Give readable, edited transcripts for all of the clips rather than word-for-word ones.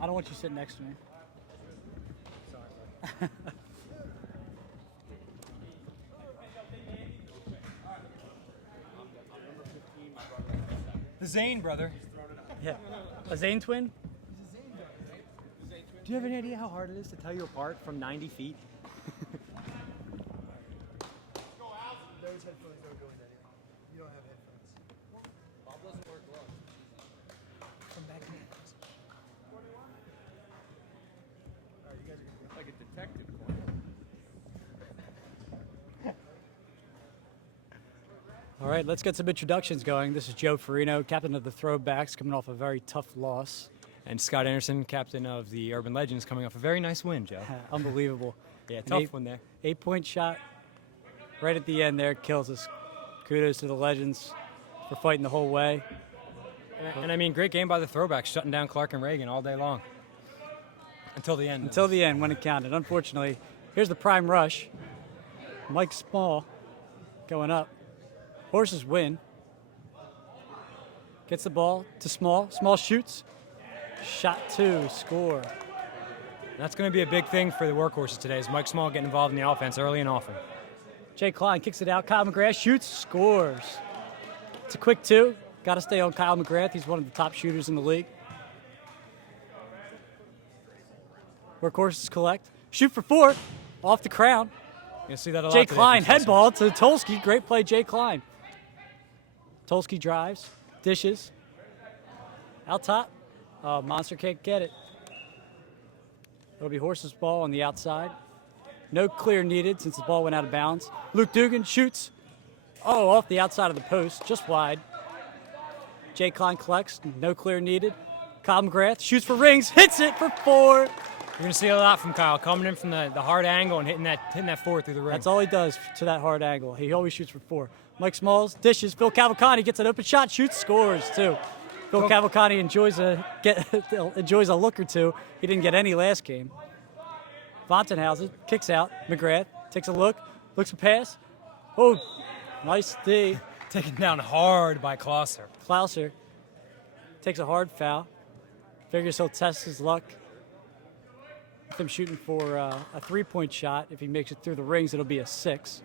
I don't want you sitting next to me. Sorry. The Zane brother. Yeah. A Zane twin? Do you have any idea how hard it is to tell you apart from 90 feet? Those headphones don't go in anyway. You don't have headphones. Bob doesn't wear gloves. Come back in. Alright, you guys are gonna go. Like a detective. All right, let's get some introductions going. This is Joe Farino, captain of the Throwbacks, coming off a very tough loss. And Scott Anderson, captain of the Urban Legends, coming off a very nice win, Joe. Unbelievable. Yeah, tough one there. 8-point shot right at the end there kills us. Kudos to the Legends for fighting the whole way. And I mean, great game by the Throwbacks, shutting down Clark and Reagan all day long. Until the end. Until the end, when it counted. Unfortunately, here's the prime rush. Mike Small going up. Horses win. Gets the ball to Small. Small shoots. Shot 2, score. That's going to be a big thing for the workhorses today, is Mike Small getting involved in the offense early and often. Jay Klein kicks it out. Kyle McGrath shoots, scores. It's a quick 2. Got to stay on Kyle McGrath. He's one of the top shooters in the league. Workhorses collect. Shoot for 4. Off the crown. You'll see that a lot Jay today Klein, from head ball to Tolsky. Great play, Jay Klein. Tolsky drives, dishes. Out top. Monster can't get it. It'll be Horse's ball on the outside. No clear needed since the ball went out of bounds. Luke Dugan shoots. Oh, off the outside of the post, just wide. Jay Klein collects, no clear needed. Kyle McGrath shoots for rings, hits it for 4. You're going to see a lot from Kyle, coming in from the hard angle and hitting that 4 through the ring. That's all he does to that hard angle. He always shoots for 4. Mike Smalls dishes. Phil Cavalcante gets an open shot, shoots, scores too. Phil Cavalcante enjoys a look or two. He didn't get any last game. Vontenhausen kicks out. McGrath takes a look, looks a pass. Oh, nice D. Taken down hard by Klauser. Klauser takes a hard foul. Figures he'll test his luck. With him shooting for a 3-point shot. If he makes it through the rings, it'll be a 6.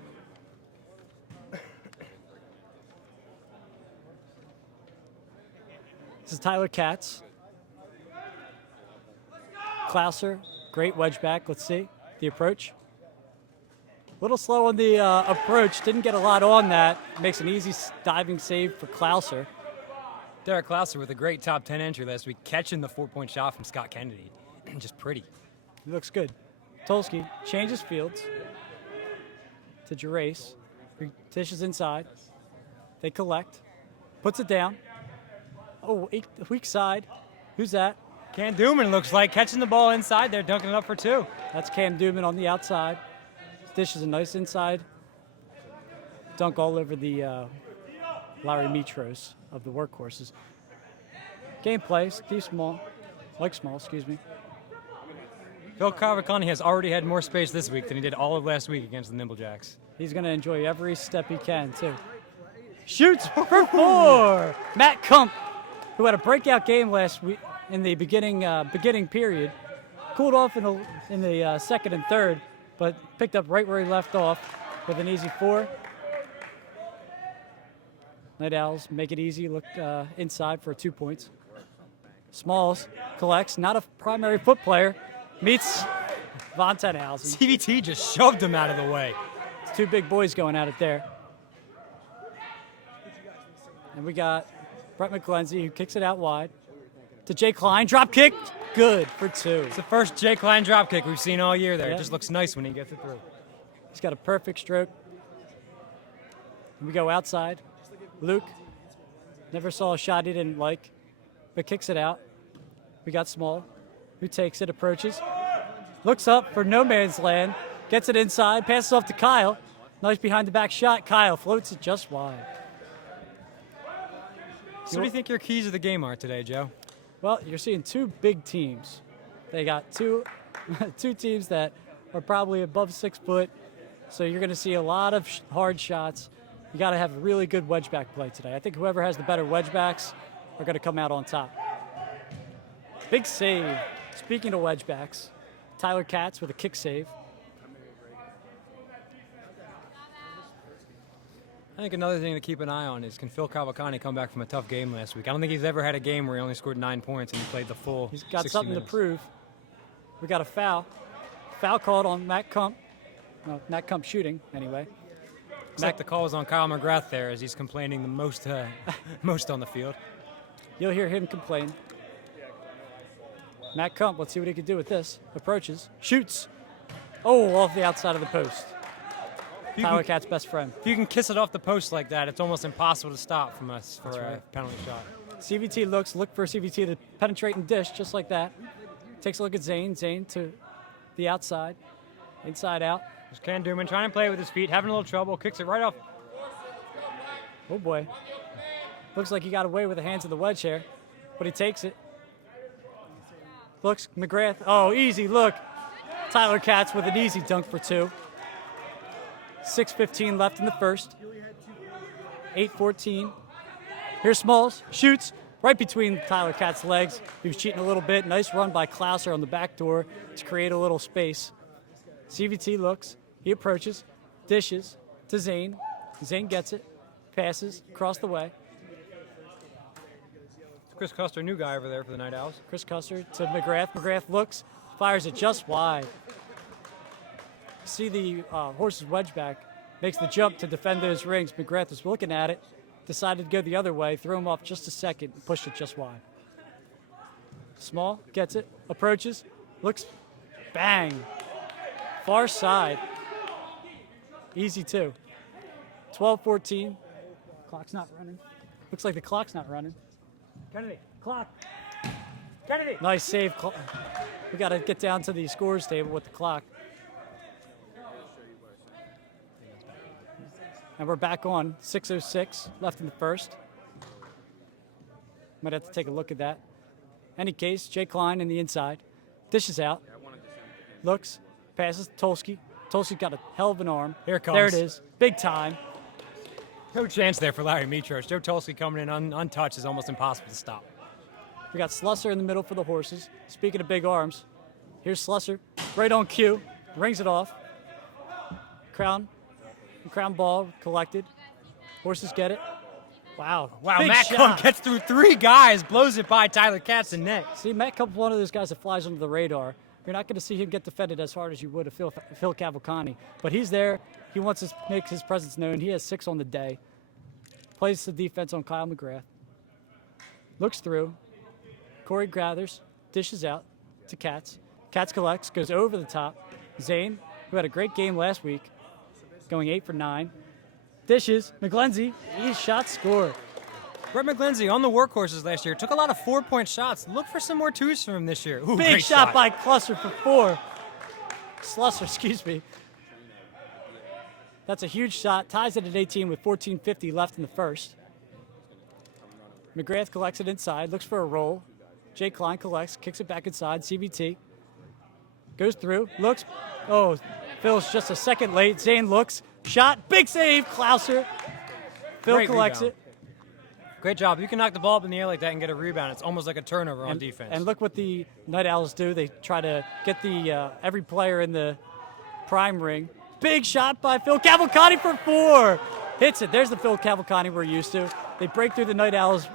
This is Tyler Katz. Klauser, great wedge back. Let's see the approach. A little slow on the approach. Didn't get a lot on that. Makes an easy diving save for Klauser. Derek Klauser with a great top 10 entry last week, catching the 4-point shot from Scott Kennedy. Just pretty. He looks good. Tolsky changes fields to Gerace. Dishes inside. They collect. Puts it down. Oh, weak side. Who's that? Cam Duman looks like catching the ball inside there, dunking it up for 2. That's Cam Duman on the outside. Dishes a nice inside dunk all over the Larry Mitros of the workhorses. Gameplay, Mike Small, excuse me. Phil Cavalcante has already had more space this week than he did all of last week against the Nimble Jacks. He's going to enjoy every step he can, too. Shoots for 4! Matt Kump, who had a breakout game last week in the beginning period, cooled off in the second and third, but picked up right where he left off with an easy 4. Night Owls make it easy, look inside for 2 points. Smalls collects, not a primary foot player, meets Vontenhausen. CVT just shoved him out of the way. It's 2 big boys going at it there. And we got Brett McGlenzie, who kicks it out wide to Jay Klein. Drop kick, good for 2. It's the first Jay Klein drop kick we've seen all year there. Yeah. It just looks nice when he gets it through. He's got a perfect stroke. And we go outside. Luke never saw a shot he didn't like, but kicks it out. We got Small, who takes it, approaches, looks up for no man's land, gets it inside, passes off to Kyle. Nice behind the back shot. Kyle floats it just wide. So what do you think your keys of the game are today, Joe? Well, you're seeing 2 big teams. They got two teams that are probably above 6 foot, so you're going to see a lot of hard shots. You got to have a really good wedge back play today. I think whoever has the better wedge backs are going to come out on top. Big save Speaking of wedge backs, Tyler Katz with a kick save. I think another thing to keep an eye on is can Phil Cavalcante come back from a tough game last week? I don't think he's ever had a game where he only scored 9 points and he played the full He's got 60 something minutes. to prove. We got a foul. Foul called on Matt Kump. No, Matt Kump shooting, anyway. Looks like the call was on Kyle McGrath there as he's complaining the most, most on the field. You'll hear him complain. Matt Kump, let's see what he can do with this. Approaches, shoots. Oh, off the outside of the post. Tyler Katz's best friend. If you can kiss it off the post like that, it's almost impossible to stop from us for a penalty shot. CVT look for CVT to penetrate and dish just like that. Takes a look at Zane. Zane to the outside, inside out. There's Ken Duman trying to play with his feet, having a little trouble, kicks it right off. Oh boy. Looks like he got away with the hands of the wedge here, but he takes it. Looks, McGrath, oh, easy look. Tyler Katz with an easy dunk for 2. 6:15 left in the first. 8:14. Here's Smalls, shoots right between Tyler Katz's legs. He was cheating a little bit. Nice run by Klauser on the back door to create a little space. CVT looks, he approaches, dishes to Zane. Zane gets it, passes, across the way. Chris Custer, new guy over there for the Night Owls. Chris Custer to McGrath. McGrath looks, fires it just wide. See the horse's wedge back, makes the jump to defend those rings. McGrath was looking at it, decided to go the other way, threw him off just a second, and pushed it just wide. Small gets it, approaches, looks, bang. Far side. Easy 2. 12:14. Clock's not running. Looks like the clock's not running. Kennedy, clock. Kennedy. Nice save. We got to get down to the scores table with the clock. And we're back on. 6:06 left in the first. Might have to take a look at that. Any case, Jay Klein in the inside. Dishes out. Looks. Passes to Tolsky. Tolsky's got a hell of an arm. Here it comes. There it is. Big time. No chance there for Larry Mitros. Joe Tulsky coming in untouched is almost impossible to stop. We got Slusser in the middle for the horses. Speaking of big arms, here's Slusser. Right on cue. Rings it off. Crown ball collected. Horses get it. Wow. Wow, Big Matt shot. Kump gets through 3 guys, blows it by Tyler Katz and net. See, Matt Kump's one of those guys that flies under the radar. You're not going to see him get defended as hard as you would of Phil Cavalcante. But he's there. He wants to make his presence known. He has 6 on the day. Plays the defense on Kyle McGrath. Looks through. Corey Gathers dishes out to Katz. Katz collects, goes over the top. Zane, who had a great game last week, going 8 for 9. Dishes. McGlenzie, each shot scored. Brett McGlenzie on the workhorses last year took a lot of 4-point shots. Look for some more 2s from him this year. Ooh, Big great shot by Slusser for 4. Slusser, excuse me. That's a huge shot. Ties it at 18 with 14:50 left in the first. McGrath collects it inside, looks for a roll. Jay Klein collects, kicks it back inside. CVT goes through, looks. Oh, Phil's just a second late. Zane looks, shot, big save, Klauser. Phil Great collects rebound. it. Great job. You can knock the ball up in the air like that and get a rebound. It's almost like a turnover on defense. And look what the Night Owls do. They try to get the every player in the prime ring. Big shot by Phil Cavalcante for 4. Hits it. There's the Phil Cavalcante we're used to. They break through the Night Owls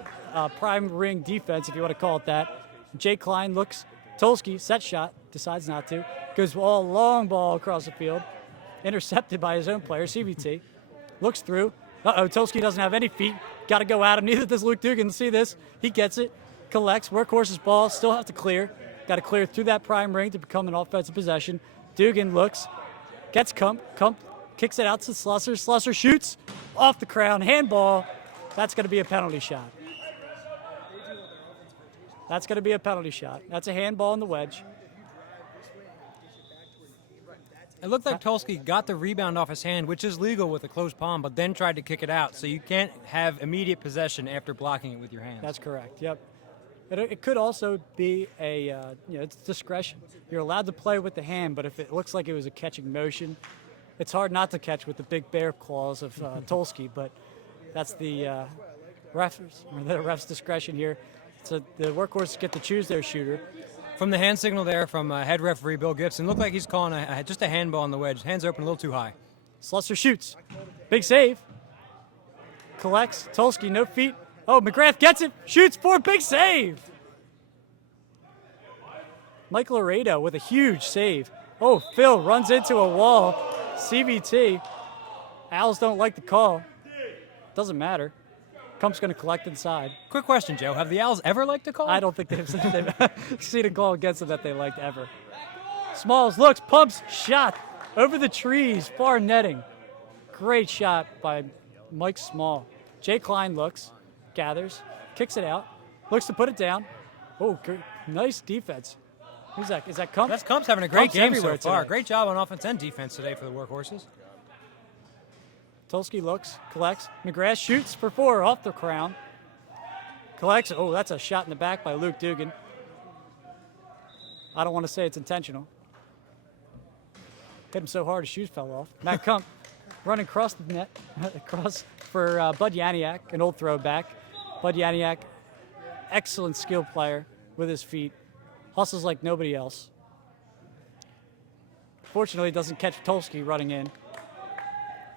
prime ring defense, if you want to call it that. Jay Klein looks. Tolsky, set shot, decides not to. Goes all long ball across the field. Intercepted by his own player, CVT. Looks through. Tolsky doesn't have any feet. Got to go at him. Neither does Luke Dugan. See this? He gets it. Collects. Workhorse's ball. Still have to clear. Got to clear through that prime ring to become an offensive possession. Dugan looks. Gets Kump. Kump kicks it out to Slusser. Slusser shoots off the crown. Handball. That's going to be a penalty shot. That's going to be a penalty shot. That's a handball in the wedge. It looked like Tulsky got the rebound off his hand, which is legal with a closed palm, but then tried to kick it out. So you can't have immediate possession after blocking it with your hands. That's correct. Yep. It could also be it's discretion. You're allowed to play with the hand, but if it looks like it was a catching motion, it's hard not to catch with the big bear claws of Tulsky. But that's the ref's discretion here. So the workhorses get to choose their shooter. From the hand signal there from head referee Bill Gibson, looked like he's calling just a handball on the wedge. Hands open a little too high. Slusser shoots. Big save. Collects. Tulski, no feet. Oh, McGrath gets it. Shoots for big save. Mike Laredo with a huge save. Oh, Phil runs into a wall. CVT. Owls don't like the call. Doesn't matter. Cump's going to collect inside. Quick question, Joe. Have the Owls ever liked a call? I don't think they've seen a call against them that they liked ever. Smalls looks, pumps, shot over the trees, far netting. Great shot by Mike Small. Jay Klein looks, gathers, kicks it out, looks to put it down. Oh, great. Nice defense. Who's that? Is that Kump? That's Cump's having a great Kump's game so everywhere far. today. Great job on offense and defense today for the Workhorses. Tulski looks, collects. McGrath shoots for 4 off the crown. Collects. Oh, that's a shot in the back by Luke Dugan. I don't want to say it's intentional. Hit him so hard his shoes fell off. Matt Kump running across the net, across for Bud Yaniak, an old throwback. Bud Yaniak, excellent skill player with his feet. Hustles like nobody else. Fortunately, doesn't catch Tulski running in.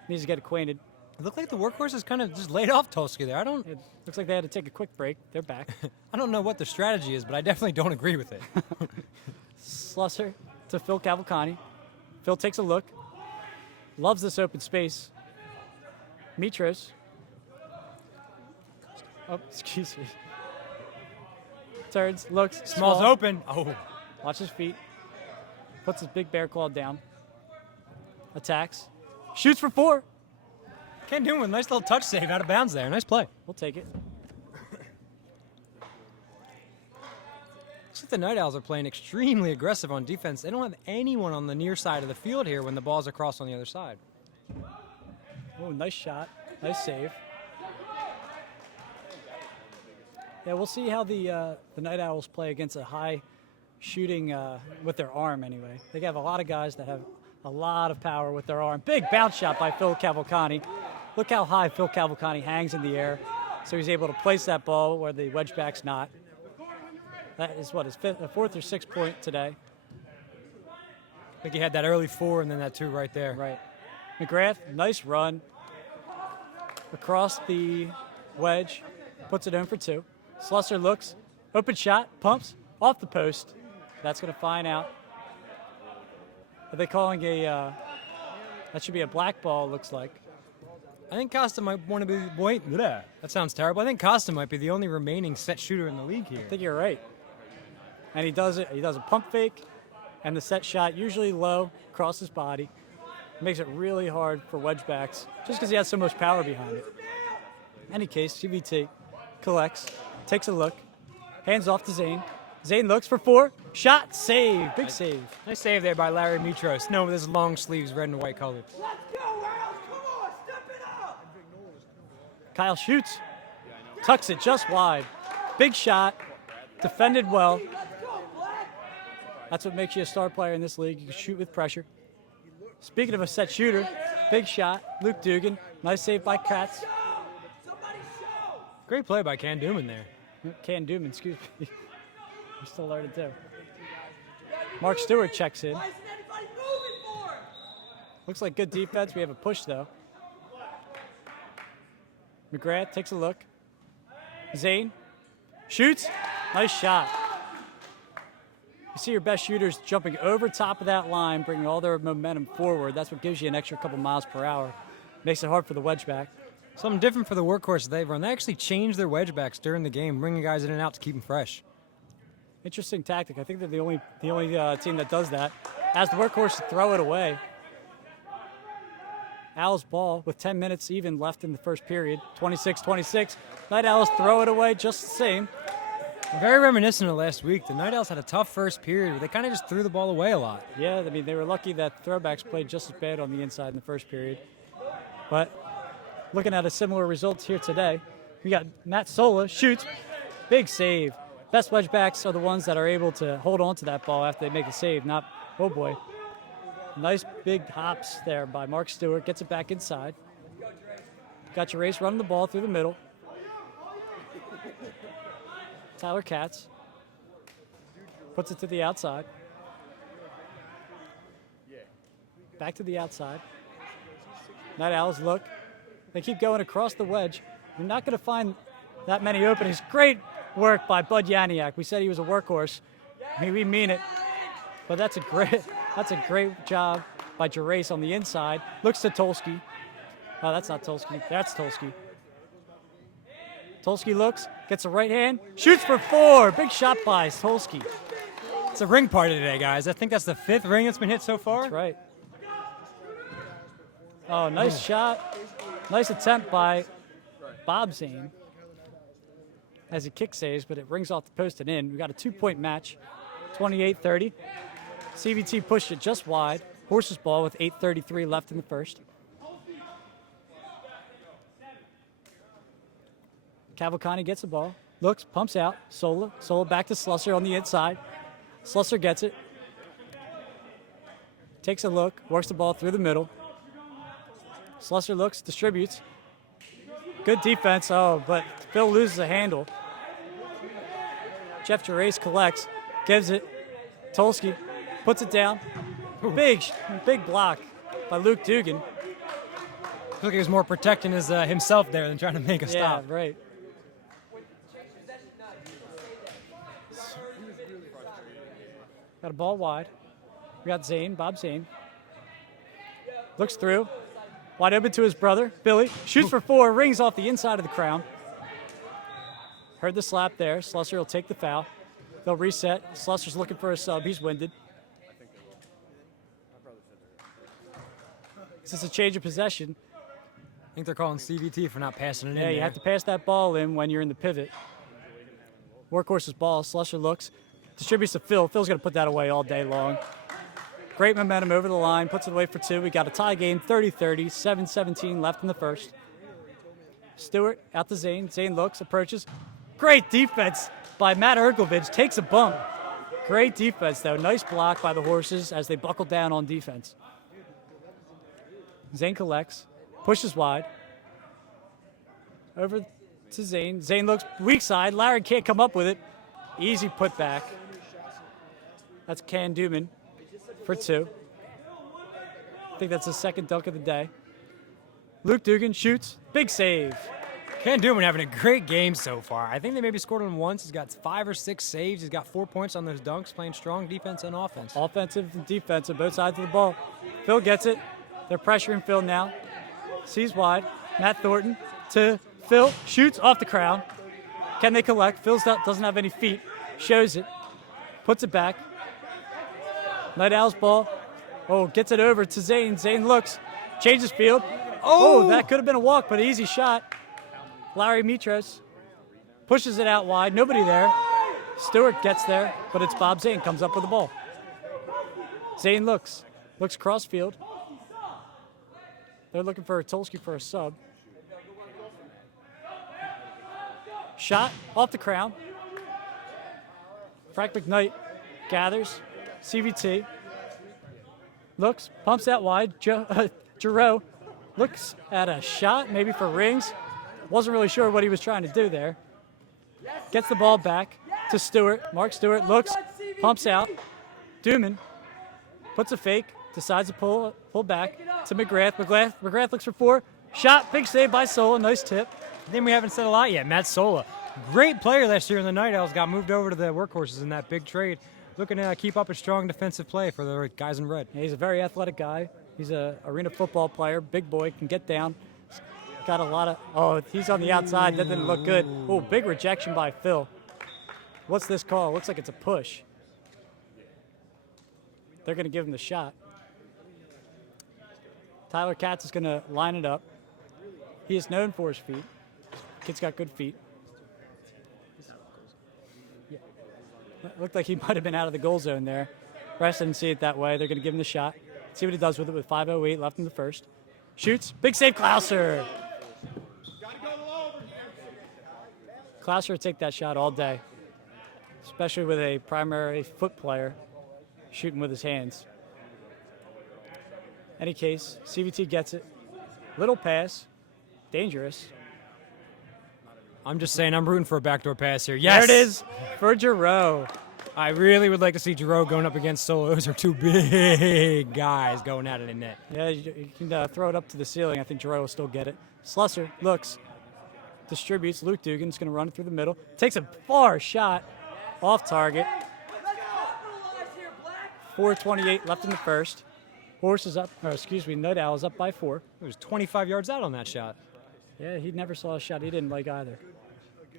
Needs to get acquainted. It looked like the Workhorses kind of just laid off Tulski there. It looks like they had to take a quick break. They're back. I don't know what the strategy is, but I definitely don't agree with it. Slusser to Phil Cavalcani. Phil takes a look. Loves this open space. Mitros. Oh, excuse me. Turns, looks. Small's Small. open. Oh. Watch his feet. Puts his big bear claw down. Attacks. Shoots for 4. Ken Doom with a nice little touch save out of bounds there. Nice play. We'll take it. Looks like the Night Owls are playing extremely aggressive on defense. They don't have anyone on the near side of the field here when the ball's across on the other side. Oh, nice shot. Nice save. Yeah, we'll see how the Night Owls play against a high shooting with their arm anyway. They have a lot of guys that have a lot of power with their arm. Big bounce shot by Phil Cavalcani. Look how high Phil Cavalcani hangs in the air. So he's able to place that ball where the wedge back's not. That is what, his 4th or 6th point today. I think he had that early 4 and then that 2 right there. Right. McGrath, nice run. Across the wedge, puts it in for 2. Slusser looks, open shot, pumps, off the post. That's going to fine out. Are they calling a, that should be a black ball, looks like. I think Costa might want to be, wait, bleh. That sounds terrible. I think Costa might be the only remaining set shooter in the league here. I think you're right. And he does it. He does a pump fake and the set shot, usually low, across his body. Makes it really hard for wedgebacks, just because he has so much power behind it. In any case, CVT collects, takes a look, hands off to Zane. Zane looks for 4, shot, save, big save. Nice save there by Larry Mitros. No, with his long sleeves, red and white colored. Kyle shoots, tucks it just wide. Big shot, defended well. That's what makes you a star player in this league. You can shoot with pressure. Speaking of a set shooter, big shot, Luke Dugan. Nice save by Katz. Great play by Ken Dooman there. Can Duman, excuse me. I'm still learning too. Mark Stewart checks in. Looks like good defense. We have a push though. McGrath takes a look. Zane shoots. Nice shot. You see your best shooters jumping over top of that line, bringing all their momentum forward. That's what gives you an extra couple miles per hour. Makes it hard for the wedge back. Something different for the Workhorses they've run. They actually changed their wedge backs during the game, bringing guys in and out to keep them fresh. Interesting tactic. I think they're the only team that does that. As the Workhorses throw it away. Owls ball with 10 minutes even left in the first period. 26-26. Night Owls throw it away just the same. Very reminiscent of last week. The Night Owls had a tough first period where they kind of just threw the ball away a lot. Yeah, I mean, they were lucky that Throwbacks played just as bad on the inside in the first period. But looking at a similar result here today, we got Matt Sola shoots, big save. Best wedgebacks are the ones that are able to hold on to that ball after they make a save, not, oh boy. Nice big hops there by Mark Stewart, gets it back inside. Got your race running the ball through the middle. Tyler Katz. Puts it to the outside. Back to the outside. Night Owls look. They keep going across the wedge. You're not going to find that many openings. Great work by Bud Yaniak. We said he was a workhorse. I mean, we mean it. But that's a great job by Gerace on the inside. Looks to Tolsky. Oh, that's not Tolsky. That's Tolsky. Tolsky looks, gets a right hand, shoots for 4. Big shot by Tolsky. It's a ring party today, guys. I think that's the 5th ring that's been hit so far. That's right. Oh, nice shot. Nice attempt by Bob Zane as he kick saves, but it rings off the post and in. We got a 2-point match, 28-30. CVT pushed it just wide. Horses ball with 8:33 left in the first. Cavalcante gets the ball, looks, pumps out. Sola back to Slusser on the inside. Slusser gets it. Takes a look, works the ball through the middle. Slusser looks, distributes. Good defense, but Phil loses a handle. Jeff Gerace collects, gives it. Tolsky puts it down. Big block by Luke Dugan. Looks like he was more protecting himself there than trying to make a stop. Yeah, right. Got a ball wide. We got Zane, Bob Zane. Looks through. Wide open to his brother, Billy. Shoots for 4, rings off the inside of the crown. Heard the slap there. Slusser will take the foul. They'll reset. Slusser's looking for a sub. He's winded. This is a change of possession. I think they're calling CVT for not passing it in. Yeah, you have to pass that ball in when you're in the pivot. Workhorse's ball. Slusser looks. Distributes to Phil. Phil's going to put that away all day long. Great momentum over the line. Puts it away for 2. We got a tie game, 30-30. 7:17 left in the first. Stewart out to Zane. Zane looks, approaches. Great defense by Matt Erglovich. Takes a bump. Great defense, though. Nice block by the Horses as they buckle down on defense. Zane collects. Pushes wide. Over to Zane. Zane looks weak side. Larry can't come up with it. Easy put back. That's Can Duman for 2. I think that's the second dunk of the day. Luke Dugan shoots. Big save. Ken Duman having a great game so far. I think they maybe scored him once. He's got 5 or 6 saves. He's got 4 points on those dunks, playing strong defense and offense. Offensive and defensive, both sides of the ball. Phil gets it. They're pressuring Phil now. Sees wide. Matt Thornton to Phil. Shoots off the crown. Can they collect? Phil doesn't have any feet. Shows it. Puts it back. Night Owl's ball. Oh, gets it over to Zane. Zane looks. Changes field. Oh, that could have been a walk, but easy shot. Larry Mitros pushes it out wide. Nobody there. Stewart gets there, but it's Bob Zane comes up with the ball. Zane looks cross field. They're looking for Tolsky for a sub. Shot off the crown. Frank McKnight gathers. CVT. Looks, pumps out wide. Giroux looks at a shot, maybe for rings. Wasn't really sure what he was trying to do there. Gets the ball back to Stewart. Mark Stewart looks, pumps out. Duman puts a fake, decides to pull back to McGrath. McGrath looks for 4. Shot, big save by Sola, nice tip. Then we haven't said a lot yet. Matt Sola, great player last year in the Night Owls, got moved over to the Workhorses in that big trade. Looking to keep up a strong defensive play for the guys in red. Yeah, he's a very athletic guy. He's a arena football player, big boy, can get down. Got a lot of, he's on the outside, that didn't look good. Oh, big rejection by Phil. What's this call? Looks like it's a push. They're going to give him the shot. Tyler Katz is going to line it up. He is known for his feet. Kid's got good feet. Yeah. Looked like he might have been out of the goal zone there. Rest didn't see it that way. They're going to give him the shot. See what he does with it with 5:08 left in the first. Shoots. Big save, Klauser. Klauser would take that shot all day, especially with a primary foot player shooting with his hands. Any case, CVT gets it. Little pass. Dangerous. I'm just saying I'm rooting for a backdoor pass here. Yes! There it is for Giroux. I really would like to see Giroux going up against Solo. Those are two big guys going at it in net. Yeah, you can throw it up to the ceiling. I think Giroux will still get it. Slusser looks, distributes. Luke Dugan's going to run it through the middle. Takes a far shot off target. 4:28 left in the first. Horse is up, or excuse me, Night Owl is up by 4. It was 25 yards out on that shot. Yeah, he never saw a shot he didn't like either.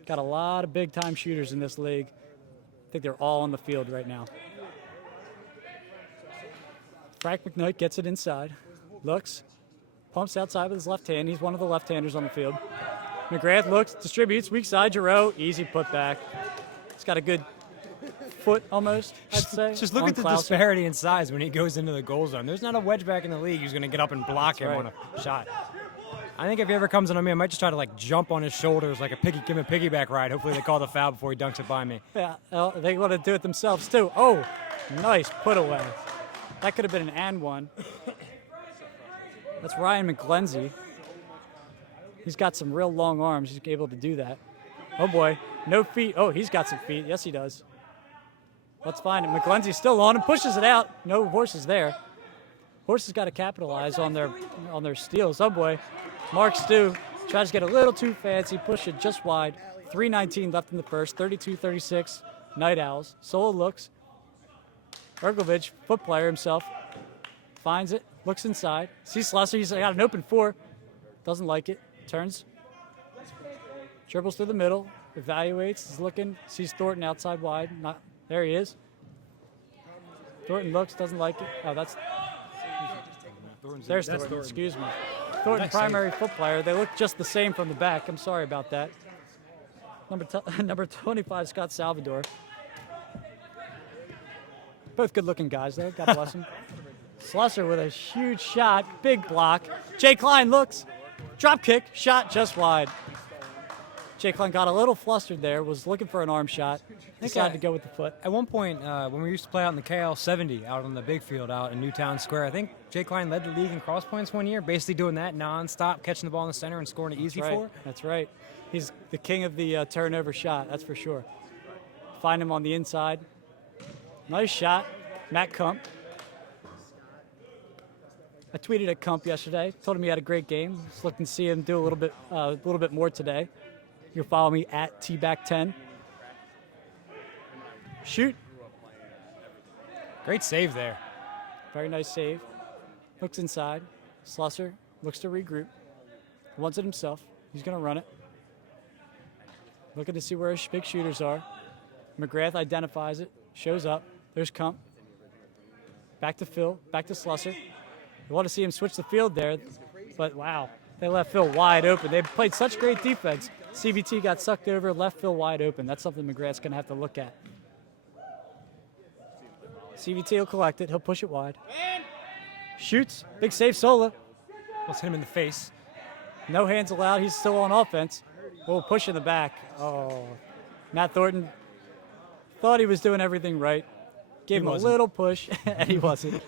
Got a lot of big-time shooters in this league. I think they're all on the field right now. Frank McKnight gets it inside. Looks, pumps outside with his left hand. He's one of the left-handers on the field. McGrath looks, distributes, weak side, Giroux, easy putback. He's got a good foot almost, I'd say. Just look on at the Klauser. disparity in size when he goes into the goal zone. There's not a wedge back in the league who's going to get up and block him on a shot. I think if he ever comes on me, I might just try to like jump on his shoulders like give him a piggyback ride. Hopefully they call the foul before he dunks it by me. Yeah, well, they want to do it themselves too. Oh, nice put away. That could have been an and one. That's Ryan McGlenzie. He's got some real long arms. He's able to do that. Oh boy, no feet. Oh, he's got some feet. Yes, he does. Let's find it. McGlenzie's still on and pushes it out. No horses there. Horses got to capitalize on their steals. Oh boy, Mark Stu tries to get a little too fancy, push it just wide. 3:19 left in the first. 32-36. Night Owls. Solo looks. Ergovich, foot player himself, finds it. Looks inside. Sees Slusser. He's got an open 4. Doesn't like it. Turns. Dribbles through the middle. Evaluates. Is looking. Sees Thornton outside wide. Not there. He is. Thornton looks. Doesn't like it. Oh, that's. There's Thornton. Excuse me. Thornton, primary foot player. They look just the same from the back. I'm sorry about that. Number 25, Scott Salvador. Both good-looking guys, though. God bless them. Slusser with a huge shot. Big block. Jay Klein looks. Drop kick. Shot just wide. Jay Klein got a little flustered there. Was looking for an arm shot. Decided to go with the foot. At one point, when we used to play out in the KL 70 out on the big field out in Newtown Square, I think Jay Klein led the league in cross points one year, basically doing that nonstop, catching the ball in the center and scoring it easy for. That's right. He's the king of the turnover shot, that's for sure. Find him on the inside. Nice shot. Matt Kump. I tweeted at Kump yesterday. Told him he had a great game. Just looking to see him do a little bit more today. You can follow me at tback10. Shoot. Great save there. Very nice save. Looks inside. Slusser looks to regroup. Wants it himself. He's going to run it. Looking to see where his big shooters are. McGrath identifies it. Shows up. There's Kump. Back to Phil. Back to Slusser. You want to see him switch the field there. But wow, they left Phil wide open. They played such great defense. CVT got sucked over, left Phil wide open. That's something McGrath's going to have to look at. CVT will collect it. He'll push it wide. Shoots. Big save, Sola. Let's hit him in the face. No hands allowed. He's still on offense. Oh, push in the back. Oh, Matt Thornton thought he was doing everything right. Gave him a little push, and he wasn't.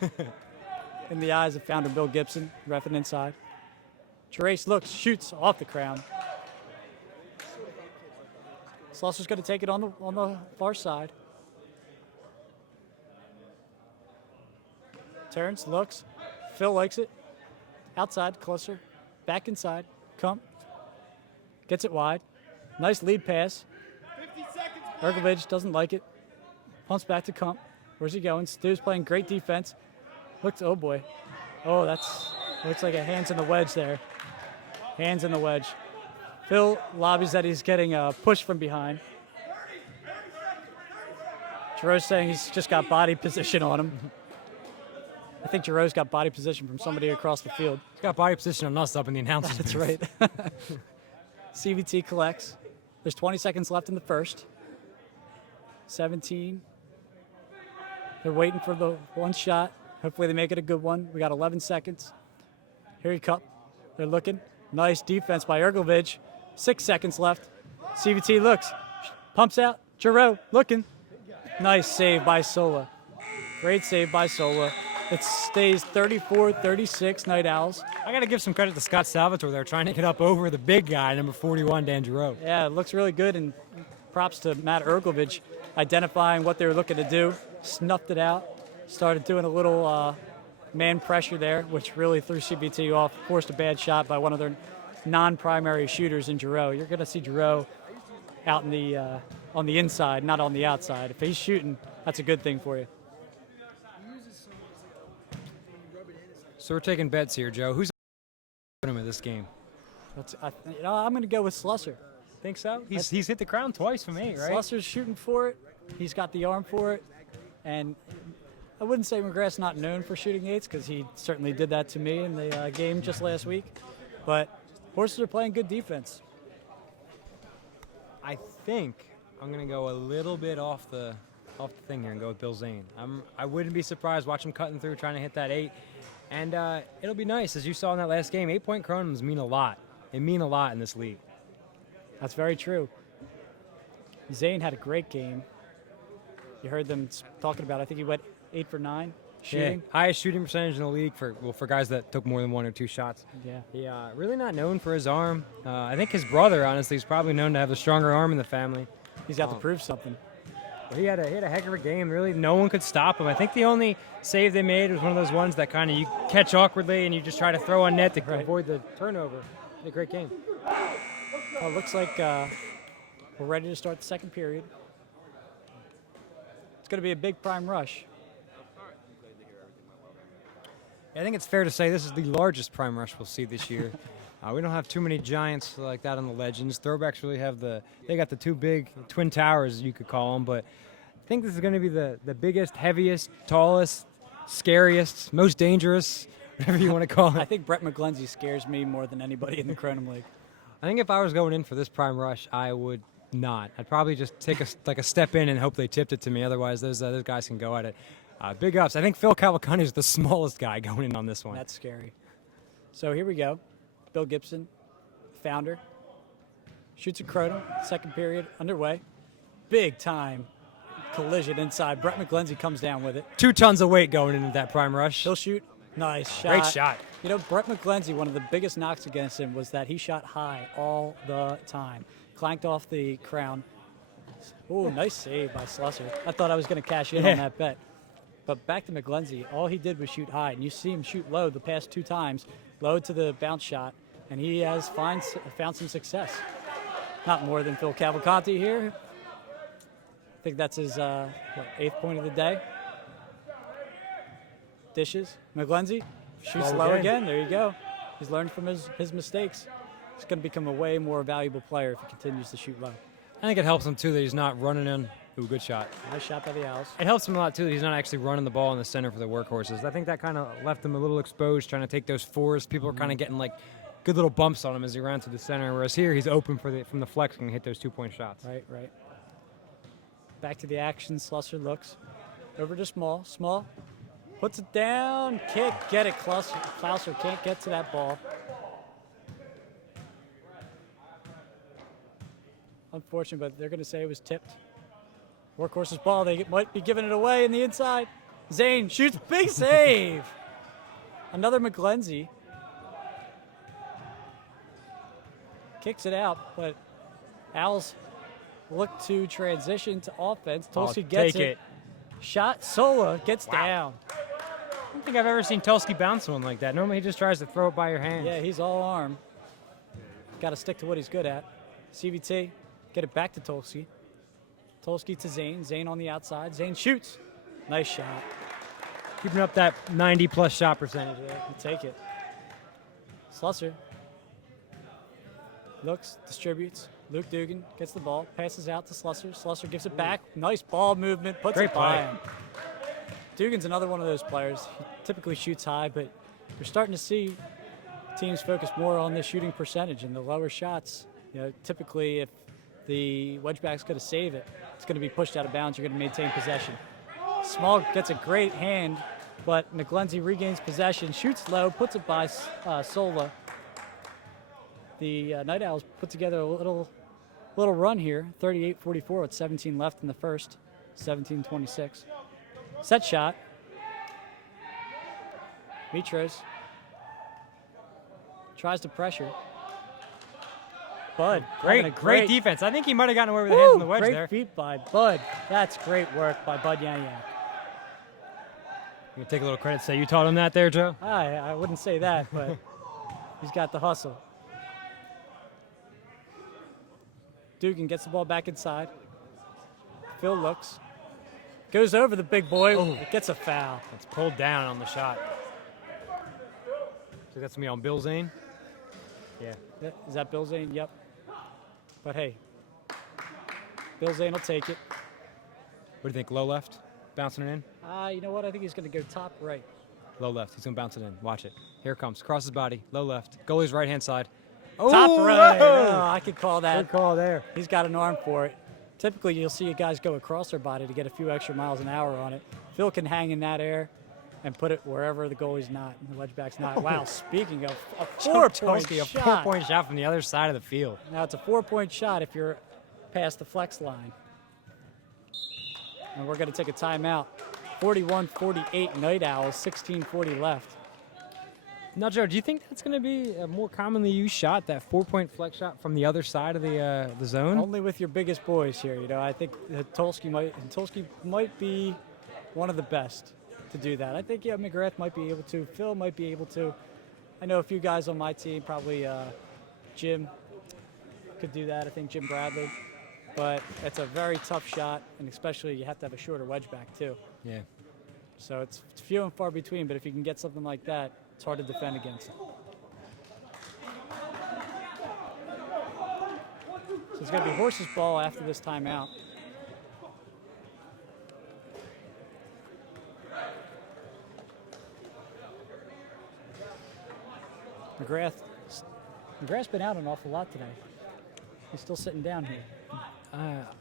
In the eyes of founder Bill Gibson, reffing inside. Trace looks, shoots off the crown. Slusser's going to take it on the far side. Turns, looks. Phil likes it. Outside, closer. Back inside. Kump. Gets it wide. Nice lead pass. Ergovich doesn't like it. Pumps back to Kump. Where's he going? Stu's playing great defense. Looks, oh boy. Oh, looks like a hands in the wedge there. Hands in the wedge. Phil lobbies that he's getting a push from behind. Giroux's saying he's just got body position on him. I think Giroux's got body position from somebody across the field. He's got body position on us up in the announcers. That's right. CVT collects. There's 20 seconds left in the first. 17. They're waiting for the one shot. Hopefully they make it a good one. We got 11 seconds. Here he comes. They're looking. Nice defense by Ergovich. 6 seconds left. CVT looks. Pumps out. Giroux looking. Nice save by Sola. Great save by Sola. It stays 34-36, Night Owls. I got to give some credit to Scott Salvatore there, trying to get up over the big guy, number 41, Dan Giroux. Yeah, it looks really good, and props to Matt Erglovich identifying what they were looking to do, snuffed it out, started doing a little man pressure there, which really threw CBT off, forced a bad shot by one of their non-primary shooters in Giroux. You're going to see Giroux out in the on the inside, not on the outside. If he's shooting, that's a good thing for you. So we're taking bets here, Joe. Who's him in this game? I'm going to go with Slusser. Think so? He's hit the crown twice for me, right? Slusser's shooting for it. He's got the arm for it. And I wouldn't say McGrath's not known for shooting eights, because he certainly did that to me in the game just last week. But horses are playing good defense. I think I'm going to go a little bit off the thing here and go with Bill Zane. I wouldn't be surprised. Watch him cutting through, trying to hit that 8. And it'll be nice. As you saw in that last game, 8-point Kronums mean a lot. They mean a lot in this league. That's very true. Zane had a great game. You heard them talking about, I think he went 8 for 9 shooting. Yeah, highest shooting percentage in the league for guys that took more than 1 or 2 shots. Yeah. He really not known for his arm. I think his brother, honestly, is probably known to have the stronger arm in the family. He's got to prove something. But he had a heck of a game. Really, no one could stop him. I think the only save they made was one of those ones that kind of you catch awkwardly and you just try to throw on net to avoid the turnover. Had a great game. Well, it looks like we're ready to start the second period. It's going to be a big prime rush. I think it's fair to say this is the largest prime rush we'll see this year. We don't have too many giants like that on the Legends. Throwbacks really have they got the 2 big twin towers, you could call them, but I think this is going to be the biggest, heaviest, tallest, scariest, most dangerous, whatever you want to call it. I think Brett McGlenzie scares me more than anybody in the Kronum League. I think if I was going in for this prime rush, I would not. I'd probably just take a step in and hope they tipped it to me. Otherwise, those guys can go at it. Big ups. I think Phil Cavalcante is the smallest guy going in on this one. That's scary. So here we go. Bill Gibson, founder, shoots a Kronum. Second period underway. Big time collision inside. Brett McGlenzie comes down with it. 2 tons of weight going into that prime rush. He'll shoot. Nice shot. Great shot. You know, Brett McGlenzie, one of the biggest knocks against him was that he shot high all the time. Clanked off the crown. Ooh, nice save by Slusser. I thought I was going to cash in on that bet. But back to McGlenzie, all he did was shoot high. And you see him shoot low the past 2 times, low to the bounce shot. And he has found some success. Not more than Phil Cavalcante here. I think that's his 8th point of the day. Dishes. McGlenzie shoots low again. There you go. He's learned from his mistakes. He's going to become a way more valuable player if he continues to shoot low. I think it helps him, too, that he's not running in. Ooh, good shot. Nice shot by the Owls. It helps him a lot, too, that he's not actually running the ball in the center for the workhorses. I think that kind of left him a little exposed, trying to take those 4s. People are kind of getting, good little bumps on him as he ran to the center, whereas here he's open from the flex and can hit those 2-point shots. Right. Back to the action. Slusser looks over to Small. Small puts it down. Kick. Get it. Klauser can't get to that ball. Unfortunate, but they're going to say it was tipped. Workhorse's ball. They might be giving it away in the inside. Zane shoots. Big save. Another McGlenzie. Kicks it out, but Owls look to transition to offense. Tulsi gets it. Shot. Sola gets down. I don't think I've ever seen Tulsi bounce one like that. Normally he just tries to throw it by your hand. Yeah, he's all arm. Got to stick to what he's good at. CVT, get it back to Tulsi. Tulsi to Zane. Zane on the outside. Zane shoots. Nice shot. Keeping up that 90-plus shot percentage there. You take it. Slusser looks, distributes. Luke Dugan gets the ball, passes out to Slusser. Slusser gives it back. Nice ball movement, puts it by him. Dugan's another one of those players. He typically shoots high, but you're starting to see teams focus more on the shooting percentage and the lower shots. You know, typically if the wedgeback's going to save it, it's going to be pushed out of bounds. You're going to maintain possession. Small gets a great hand, but McGlenzie regains possession, shoots low, puts it by Sola. The Night Owls put together a little run here, 38-44 with 17 left in the first, 17-26. Set shot. Mitros tries to pressure. Bud. having a Great defense. I think he might have gotten away with the hands on the wedge great there. feet by Bud. That's great work by Bud Yaniak. You can take a little credit. Say you taught him that there, Joe. I wouldn't say that, but he's got the hustle. Dugan gets the ball back inside. Phil looks. Goes over the big boy. It gets a foul. It's pulled down on the shot. So that's me on Bill Zane. Yeah. Is that Bill Zane? Yep. But hey, Bill Zane will take it. What do you think? Low left, bouncing it in. You know what? I think he's going to go top right. Low left. He's gonna bounce it in. Watch it. Here it comes. Across his body. Low left. Goalie's right hand side. Top right. whoa! Oh, I could call that. Good call there. He's got an arm for it. Typically, you'll see guys go across their body to get a few extra miles an hour on it. Phil can hang in that air and put it wherever the goalie's not, and the wedgeback's not. Wow, speaking of a 4-point Tolsky, a shot. 4-point shot from the other side of the field. Now, it's a 4-point shot if you're past the flex line. And we're going to take a timeout. 41-48 Night Owls, 16:40 left. Now, Joe, do you think that's going to be a more commonly used shot, that 4-point flex shot from the other side of the zone? Only with your biggest boys here. You know, I think Tolsky might be one of the best to do that. I think McGrath might be able to. Phil might be able to. I know a few guys on my team, probably Jim could do that. I think Jim Bradley. But it's a very tough shot, and especially you have to have a shorter wedge back too. Yeah. So it's few and far between, but if you can get something like that, it's hard to defend against. So it's going to be Horse's ball after this timeout. McGrath's been out an awful lot today. He's still sitting down here.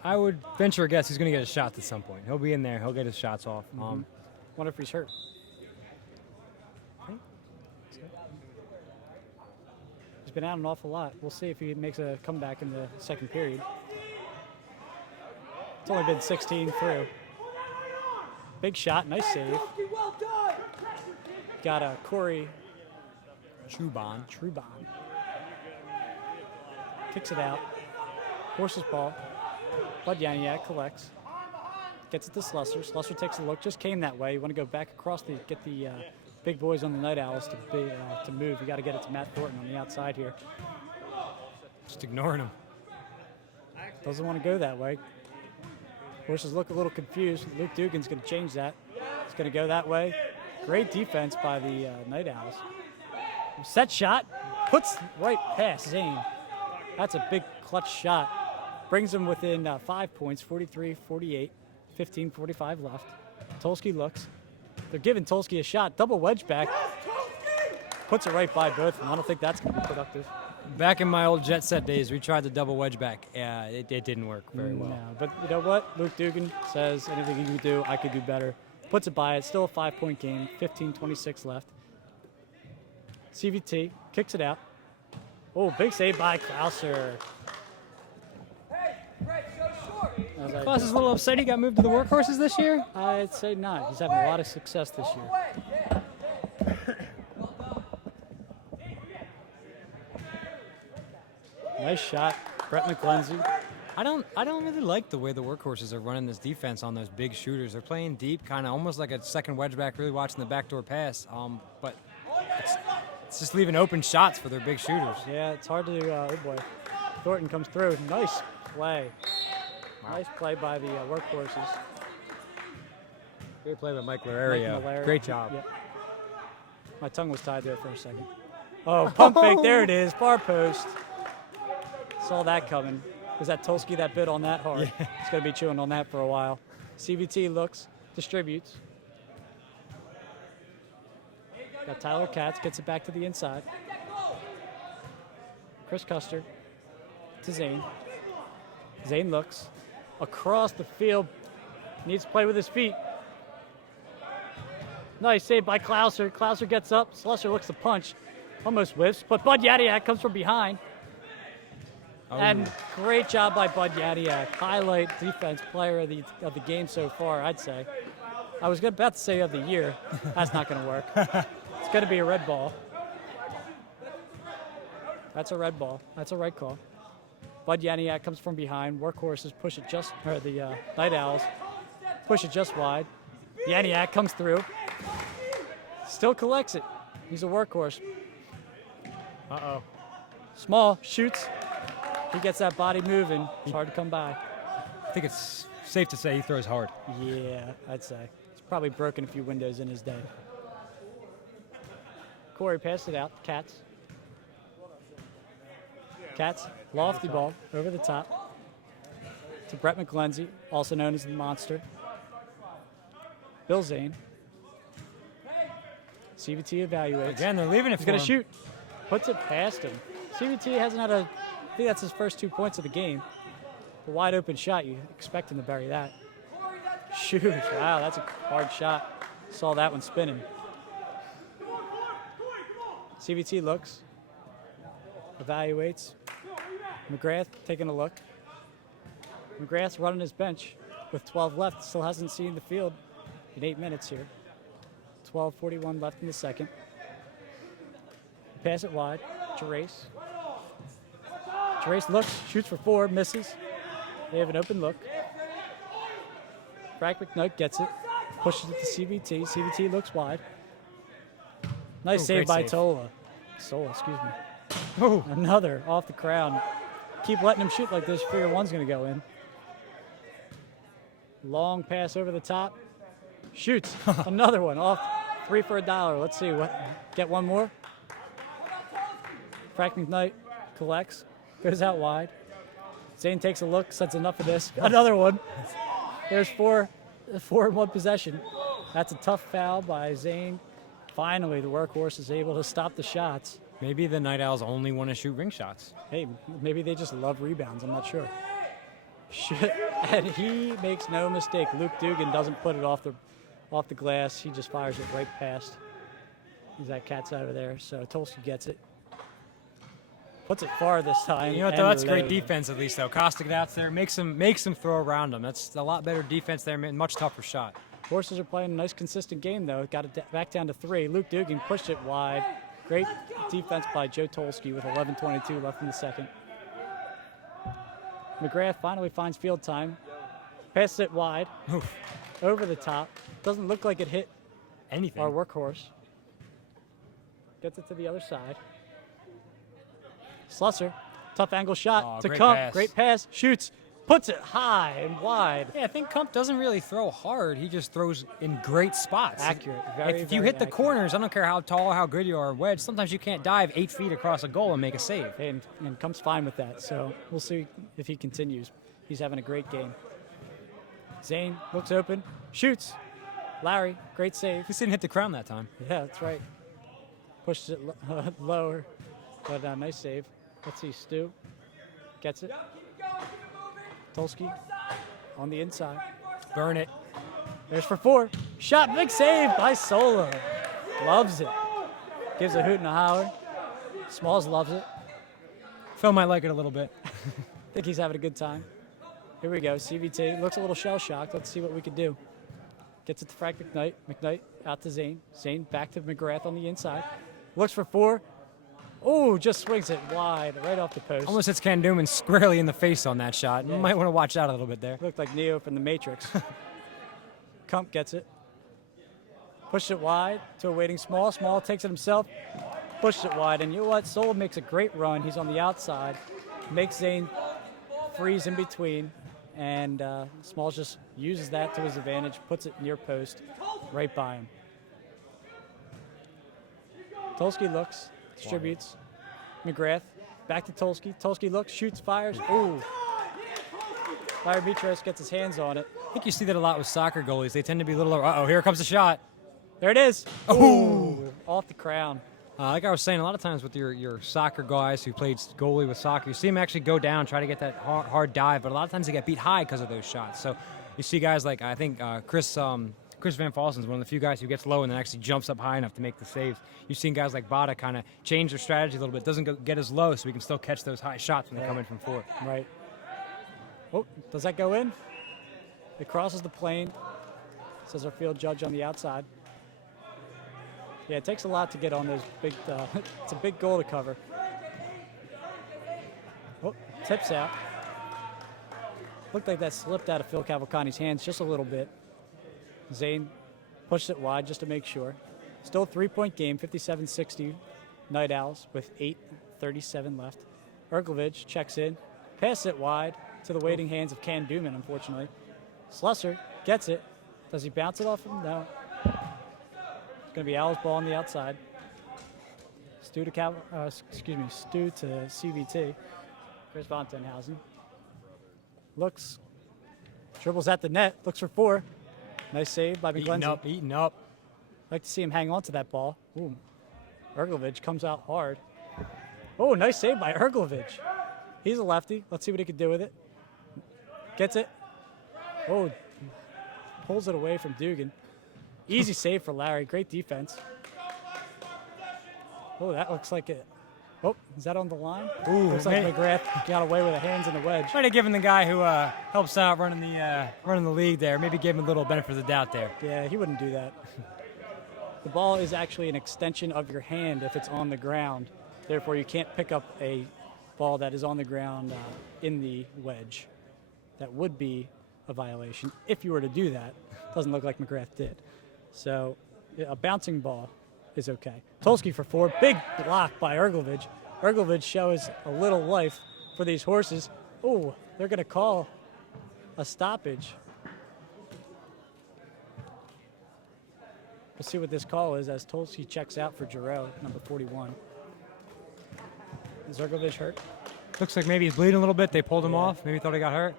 I would venture a guess he's going to get his shots at some point. He'll be in there. He'll get his shots off. Wonder if he's hurt. He's been out an awful lot. We'll see if he makes a comeback in the second period. It's only been 16 through. Big shot, nice save. Got a Corey Truban. Kicks it out. Horse's ball. Bud Yaniak collects. Gets it to Slusser. Slusser takes a look. Just came that way. You want to go back across get the big boys on the Night Owls to move. You got to get it to Matt Thornton on the outside here. Just ignoring him. Doesn't want to go that way. Horses look a little confused. Luke Dugan's going to change that. It's going to go that way. Great defense by the Night Owls. Set shot. Puts right past Zane. That's a big clutch shot. Brings them within 5 points, 43-48, 15:45 left. Tolsky looks. They're giving Tolsky a shot. Double wedge back. Puts it right by both of them. I don't think that's going to be productive. Back in my old Jet Set days, we tried the double wedge back. Yeah, it didn't work very well. No, but you know what? Luke Dugan says anything you can do, I could do better. Puts it by it. Still a 5-point game. 15:26 left. CVT kicks it out. Oh, big save by Klauser. Klaus is a little upset he got moved to the workhorses this year. I'd say not. He's having a lot of success this year. Nice shot, Brett McGlenzie. I don't really like the way the workhorses are running this defense on those big shooters. They're playing deep, kind of almost like a second wedge back, really watching the backdoor pass. But it's just leaving open shots for their big shooters. Yeah, it's hard to. Oh boy, Thornton comes through. Nice play. Wow. Nice play by the workhorses. Great play by Mike Larerio. Great job. Yep. My tongue was tied there for a second. Oh, pump fake. There it is. Far post. Saw that coming. Was that Tolsky that bit on that hard? Yeah. He's going to be chewing on that for a while. CVT looks, distributes. Got Tyler Katz, gets it back to the inside. Chris Custer to Zane. Zane looks across the field. Needs to play with his feet. Nice save by Klauser. Klauser gets up. Slusser looks to punch. Almost whiffs, but Bud Yadiak comes from behind. Oh. And great job by Bud Yadiak. Highlight defense player of the game so far, I'd say. I was about to say of the year. That's not going to work. It's going to be a red ball. That's a red ball. That's a right call. Bud Yaniak comes from behind. Workhorses push it just, or the Night Owls push it just wide. Yaniak comes through. Still collects it. He's a workhorse. Uh-oh. Small, shoots. He gets that body moving. It's hard to come by. I think it's safe to say he throws hard. Yeah, I'd say. He's probably broken a few windows in his day. Corey passed it out. Cats. Cats, lofty ball over the top to Brett McGlenzie, also known as the Monster. Bill Zane. CVT evaluates. Again, they're leaving it He's for going to him. shoot. Puts it past him. CVT hasn't had I think that's his first 2 points of the game. A wide open shot, you expect him to bury that. Shoot, wow, that's a hard shot. Saw that one spinning. CVT looks, evaluates. McGrath taking a look. McGrath's running his bench with 12 left. Still hasn't seen the field in 8 minutes here. 12:41 left in the second. Pass it wide. Gerace. Gerace looks, shoots for 4, misses. They have an open look. Frank McKnight gets it, pushes it to CVT. CVT looks wide. Nice Ooh, save great by save. Sola, excuse me. Oh, Another off the crown. Keep letting him shoot like this. Figure one's going to go in. Long pass over the top. Shoots. Another one off. 3 for $1. Let's see. Get one more. Frank McKnight collects. Goes out wide. Zane takes a look. Says enough of this. Another one. There's 4 in one possession. That's a tough foul by Zane. Finally, the workhorse is able to stop the shots. maybe the Night Owls only want to shoot ring shots. Hey, maybe they just love rebounds. I'm not sure. Shit. And he makes no mistake. Luke Dugan doesn't put it off the glass. He just fires it right past. He's that cat's over there. So Tolsky gets it. Puts it far this time. You know what, and though? That's great reload. defense, at least, though. Costa gets out there, makes them throw around him. That's a lot better defense there, much tougher shot. Horses are playing a nice, consistent game, though. Got it back down to 3. Luke Dugan pushed it wide. Great defense by Joe Tolsky with 11:22 left in the second. McGrath finally finds field time. Passes it wide. Oof. Over the top. Doesn't look like it hit Anything. our workhorse. Gets it to the other side. Slusser, tough angle shot Oh, to great Kump. pass. Great pass. Shoots. Puts it high and wide. Yeah, I think Kump doesn't really throw hard. He just throws in great spots. Accurate. Very, if you very hit the accurate. corners, I don't care how tall or how good you are or wedge, sometimes you can't dive 8 feet across a goal and make a save. And Kump's fine with that. So we'll see if he continues. He's having a great game. Zane looks open. Shoots. Larry, great save. He didn't hit the crown that time. Yeah, that's right. Pushes it lower, but nice save. Let's see, Stu gets it. Tolsky on the inside. Burn it. There's for 4. Shot, big save by Solo. Loves it. Gives a hoot and a holler. Smalls loves it. Phil might like it a little bit. Think he's having a good time. Here we go, CVT. Looks a little shell-shocked. Let's see what we can do. Gets it to Frank McKnight. McKnight out to Zane. Zane back to McGrath on the inside. Looks for 4. Oh, just swings it wide, right off the post. Almost hits Ken Newman squarely in the face on that shot. Yeah. You might want to watch out a little bit there. Looked like Neo from the Matrix. Kump gets it. Pushes it wide to a waiting Small. Small takes it himself. Pushes it wide. And you know what? Soul makes a great run. He's on the outside. Makes Zane freeze in between. And Smalls just uses that to his advantage. Puts it near post. Right by him. Tolsky looks. Distributes. McGrath. Back to Tolsky. Tolsky looks. Shoots. Fires. Ooh. Larry Mitros gets his hands on it. I think you see that a lot with soccer goalies. They tend to be a little, uh-oh, here comes the shot. There it is. Ooh. Off the crown. Like I was saying, a lot of times with your soccer guys who played goalie with soccer, you see them actually go down, try to get that hard dive, but a lot of times they get beat high because of those shots. So you see guys like, I think Chris Van Falsen's one of the few guys who gets low and then actually jumps up high enough to make the saves. You've seen guys like Bada kind of change their strategy a little bit. Doesn't get as low so we can still catch those high shots when they come in from 4. Right. Oh, does that go in? It crosses the plane. Says our field judge on the outside. Yeah, it takes a lot to get on those big, it's a big goal to cover. Oh, tips out. Looked like that slipped out of Phil Cavalcani's hands just a little bit. Zane pushed it wide just to make sure. Still a 3-point game, 57-60 Night Owls with 8:37 left. Erglovich checks in, passes it wide to the waiting hands of Can Duman, unfortunately. Slusser gets it. Does he bounce it off him? No. It's going to be Owls ball on the outside. Stu to CVT. Chris von Tenhausen. Looks, dribbles at the net, looks for 4. Nice save by McGlenzie. Eating up. Like to see him hang on to that ball. Ooh. Erglovich comes out hard. Oh, nice save by Erglovich. He's a lefty. Let's see what he can do with it. Gets it. Oh, pulls it away from Dugan. Easy save for Larry. Great defense. Oh, that looks like it. Oh, is that on the line? Ooh, looks like McGrath got away with the hands in the wedge. Might have given the guy who helps out running the league there, maybe gave him a little benefit of the doubt there. Yeah, he wouldn't do that. The ball is actually an extension of your hand if it's on the ground. Therefore, you can't pick up a ball that is on the ground in the wedge. That would be a violation if you were to do that. Doesn't look like McGrath did. So a bouncing ball is okay. Tolsky for 4. Big block by Erglovich. Erglovich shows a little life for these horses. Oh, they're going to call a stoppage. We'll see what this call is as Tolsky checks out for Giroux, number 41. Is Erglovich hurt? Looks like maybe he's bleeding a little bit. They pulled him off. Maybe thought he got hurt.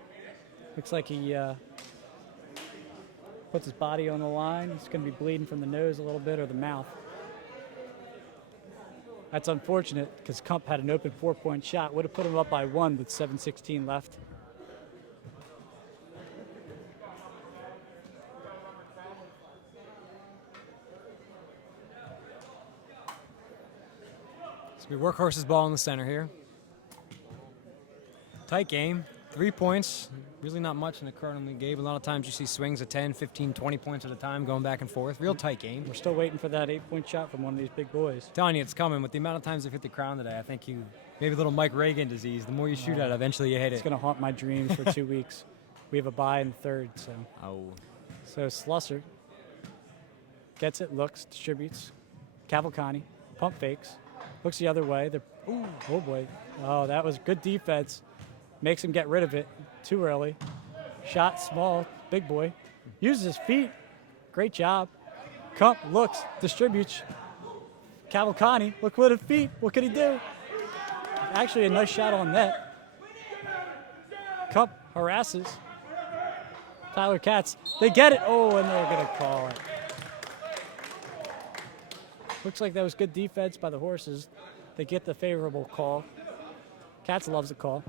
Looks like he puts his body on the line. He's going to be bleeding from the nose a little bit or the mouth. That's unfortunate because Kump had an open 4-point shot. Would have put him up by 1 with 7:16 left. So we Workhorse's ball in the center here. Tight game. 3 points. Really not much in the Kronum League game. A lot of times you see swings of 10, 15, 20 points at a time going back and forth. Real tight game. We're still waiting for that 8-point shot from one of these big boys. Telling you it's coming. With the amount of times they've hit the crown today, I think you maybe a little Mike Reagan disease. The more you shoot at it, eventually you hit It's it. going to haunt my dreams for 2 weeks. We have a bye in the third, so. Oh. So Slusser gets it, looks, distributes. Cavalcani, pump fakes, looks the other way. Oh boy. Oh, that was good defense. Makes him get rid of it too early. Shot small, big boy. Uses his feet. Great job. Kump looks, distributes. Cavalcani, look with his feet. What can he do? Actually, a nice shot on net. Kump harasses. Tyler Katz. They get it. Oh, and they're going to call it. Looks like that was good defense by the horses. They get the favorable call. Katz loves the call.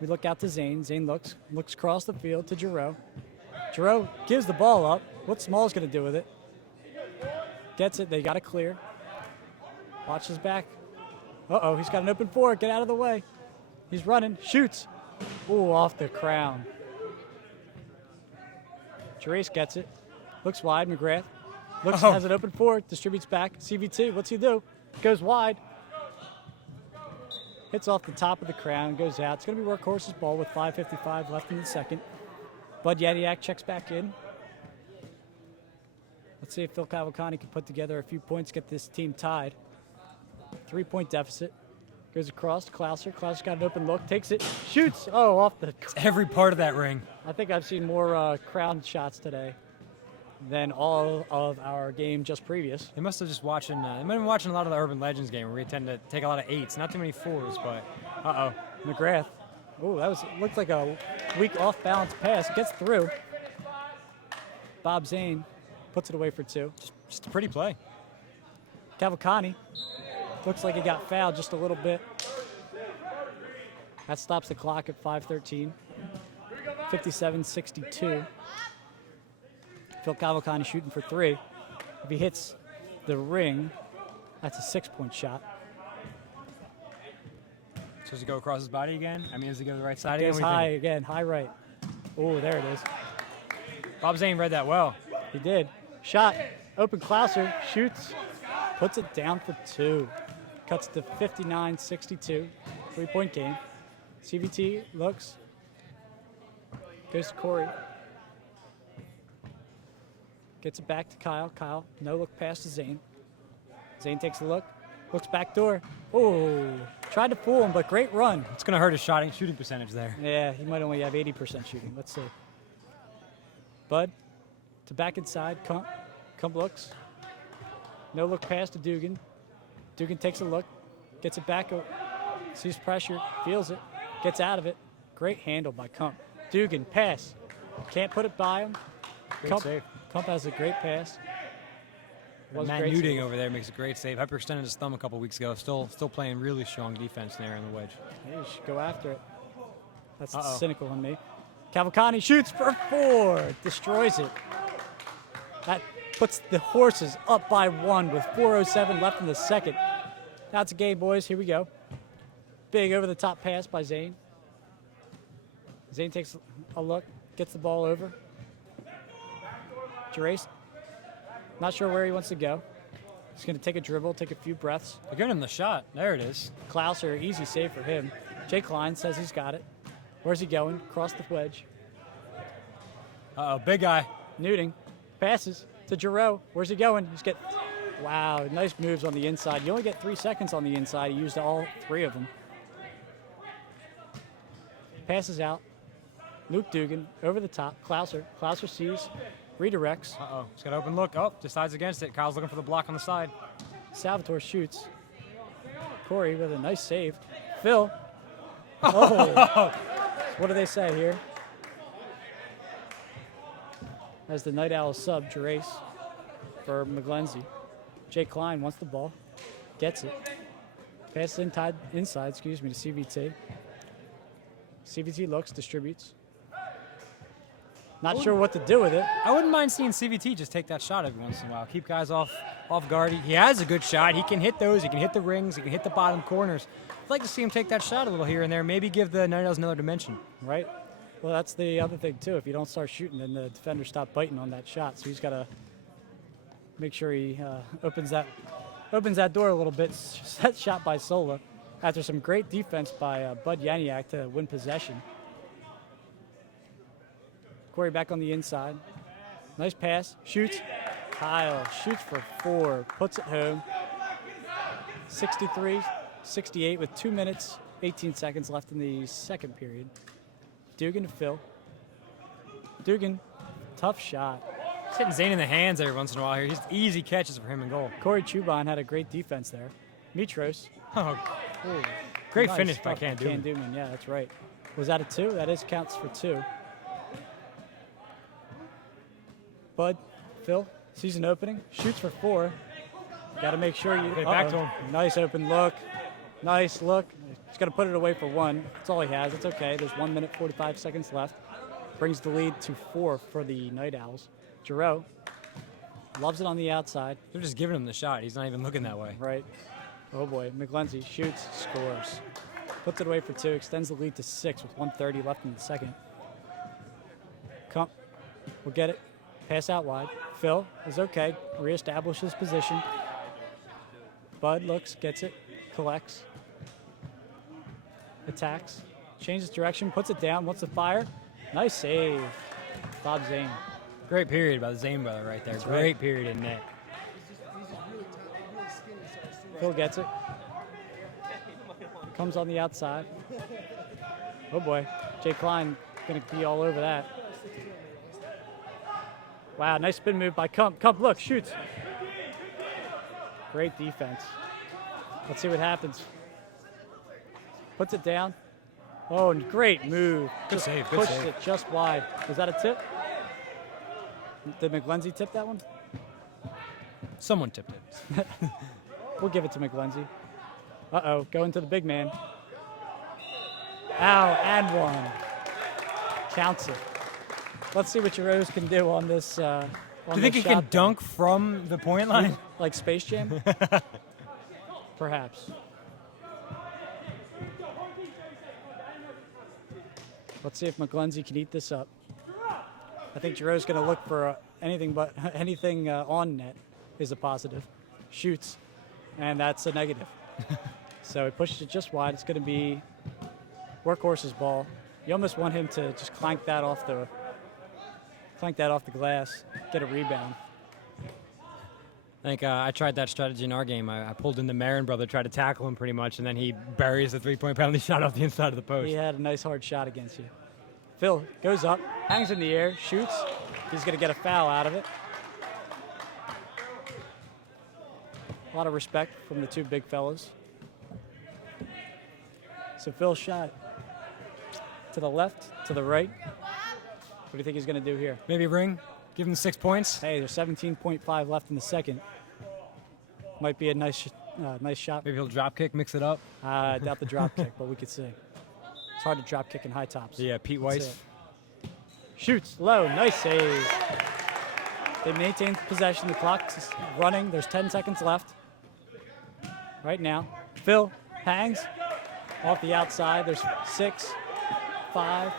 We look out to Zane. Zane looks across the field to Giroux. Giroux gives the ball up. What's Small's going to do with it? Gets it. They got to clear. Watch his back. Uh-oh, he's got an open 4. Get out of the way. He's running. Shoots. Ooh, off the crown. Therese gets it. Looks wide. McGrath. Has an open 4. Distributes back. CVT. What's he do? Goes wide. Hits off the top of the crown, goes out. It's going to be Workhorse's ball with 5:55 left in the second. Bud Yadiak checks back in. Let's see if Phil Cavalcani can put together a few points, get this team tied. 3-point deficit. Goes across to Klauser. Klauser's got an open look, takes it, shoots. Oh, off the... Every part of that ring. I think I've seen more crown shots today than all of our game just previous. They must have just watching. They might have been watching a lot of the Urban Legends game where we tend to take a lot of 8s, not too many 4s, but McGrath. Oh, looked like a weak off-balance pass. Gets through. Bob Zane puts it away for 2. just a pretty play. Cavalcani looks like he got fouled just a little bit. That stops the clock at 5:13. 57-62. Phil Cavalcani shooting for 3. If he hits the ring, that's a 6-point shot. So does he go across his body again? I mean, does he go to the right side Goes again? high again, high right. Oh, there it is. Bob Zane read that well. He did. Shot. Open Klauser, shoots, puts it down for 2. Cuts to 59-62, 3-point game. CVT looks, goes to Corey. Gets it back to Kyle. Kyle, no look pass to Zane. Zane takes a look, looks back door. Oh, tried to fool him, but great run. It's going to hurt his shooting percentage there. Yeah, he might only have 80% shooting. Let's see. Bud to back inside. Kump looks. No look pass to Dugan. Dugan takes a look, gets it back, sees pressure, feels it, gets out of it. Great handle by Kump. Dugan, pass. Can't put it by him. Great save. Kump has a great pass. Matt Nuding over there makes a great save. Hyperextended his thumb a couple weeks ago. Still playing really strong defense there in the wedge. Hey, you should go after it. That's cynical in me. Cavalcante shoots for 4. Destroys it. That puts the Horses up by 1 with 4:07 left in the second. Now it's a game, boys. Here we go. Big over-the-top pass by Zane. Zane takes a look, gets the ball over. Gerace, not sure where he wants to go. He's going to take a dribble, take a few breaths. They're giving him the shot. There it is. Klauser, easy save for him. Jay Klein says he's got it. Where's he going? Across the wedge. Uh-oh, big guy. Nuding passes to Giroux. Where's he going? Wow, nice moves on the inside. You only get 3 seconds on the inside. He used all 3 of them. Passes out. Luke Dugan over the top. Klauser. Klauser sees. Redirects. Uh-oh, he's got an open look. Oh, decides against it. Kyle's looking for the block on the side. Salvatore shoots. Corey with a nice save. Phil. Oh. What do they say here? As the Night Owl sub, Gerace for McGlenzie. Jay Klein wants the ball. Gets it. Passes inside, to CVT. CVT looks, distributes. Not sure what to do with it. I wouldn't mind seeing CVT just take that shot every once in a while. Keep guys off guard. He has a good shot. He can hit those. He can hit the rings. He can hit the bottom corners. I'd like to see him take that shot a little here and there. Maybe give the Night Owls another dimension. Right. Well, that's the other thing, too. If you don't start shooting, then the defenders stop biting on that shot. So he's got to make sure he opens that door a little bit. Set shot by Sola after some great defense by Bud Yaniak to win possession. Corey back on the inside. Nice pass. Shoots. Kyle shoots for 4. Puts it home. 63-68 with 2 minutes, 18 seconds left in the second period. Dugan to Phil. Dugan, tough shot. He's hitting Zane in the hands every once in a while here. Just easy catches for him in goal. Corey Chuban had a great defense there. Mitros. Oh, Ooh, great nice finish by stuff Can Duman. Duman. Yeah, that's right. Was that a 2? That counts for 2. Bud, Phil, sees an opening, shoots for 4. Got to make sure you. Get back to him. Nice open look. Nice look. He's going to put it away for 1. That's all he has. It's okay. There's 1 minute, 45 seconds left. Brings the lead to 4 for the Night Owls. Giroux loves it on the outside. They're just giving him the shot. He's not even looking that way. Right. Oh boy. McGlenzie shoots, scores. Puts it away for 2. Extends the lead to 6 with 1:30 left in the second. Kump will get it. Pass out wide. Phil is okay. Reestablishes position. Bud looks, gets it, collects, attacks, changes direction, puts it down, wants to fire. Nice save. Bob Zane. Great period by the Zane brother right there. That's Great right. period in net. He's just really tough, really skinny, so I assume Phil gets it. Comes on the outside. Oh boy. Jay Klein going to be all over that. Wow, nice spin move by Kump. Kump, look, shoots. Great defense. Let's see what happens. Puts it down. Oh, and great move. Good Just save, good pushes save. it just wide. Was that a tip? Did McGlenzie tip that one? Someone tipped it. We'll give it to McGlenzie. Uh-oh, going to the big man. Ow, and 1. Counts it. Let's see what your Rose can do on this. Do you think he can dunk from the point line? Like Space Jam? Perhaps. Let's see if McGlenzie can eat this up. I think Giroux's going to look for anything on net. is a positive. Shoots, and that's a negative. So he pushes it just wide. It's going to be Workhorse's ball. You almost want him to just clank that off the glass, get a rebound. I think I tried that strategy in our game. I pulled in the Marin brother, tried to tackle him pretty much, and then he buries the three-point penalty shot off the inside of the post. He had a nice hard shot against you. Phil goes up, hangs in the air, shoots. He's going to get a foul out of it. A lot of respect from the two big fellas. So Phil's shot to the left, to the right. What do you think he's going to do here? Maybe ring, give him 6 points. Hey, there's 17.5 left in the second. Might be a nice shot. Maybe he'll drop kick, mix it up. I doubt the drop kick, but we could see. It's hard to drop kick in high tops. Yeah, Pete Let's Weiss. see it. Shoots low, nice save. They maintain possession. The clock's running. There's 10 seconds left. Right now, Phil hangs off the outside. There's 6, 5.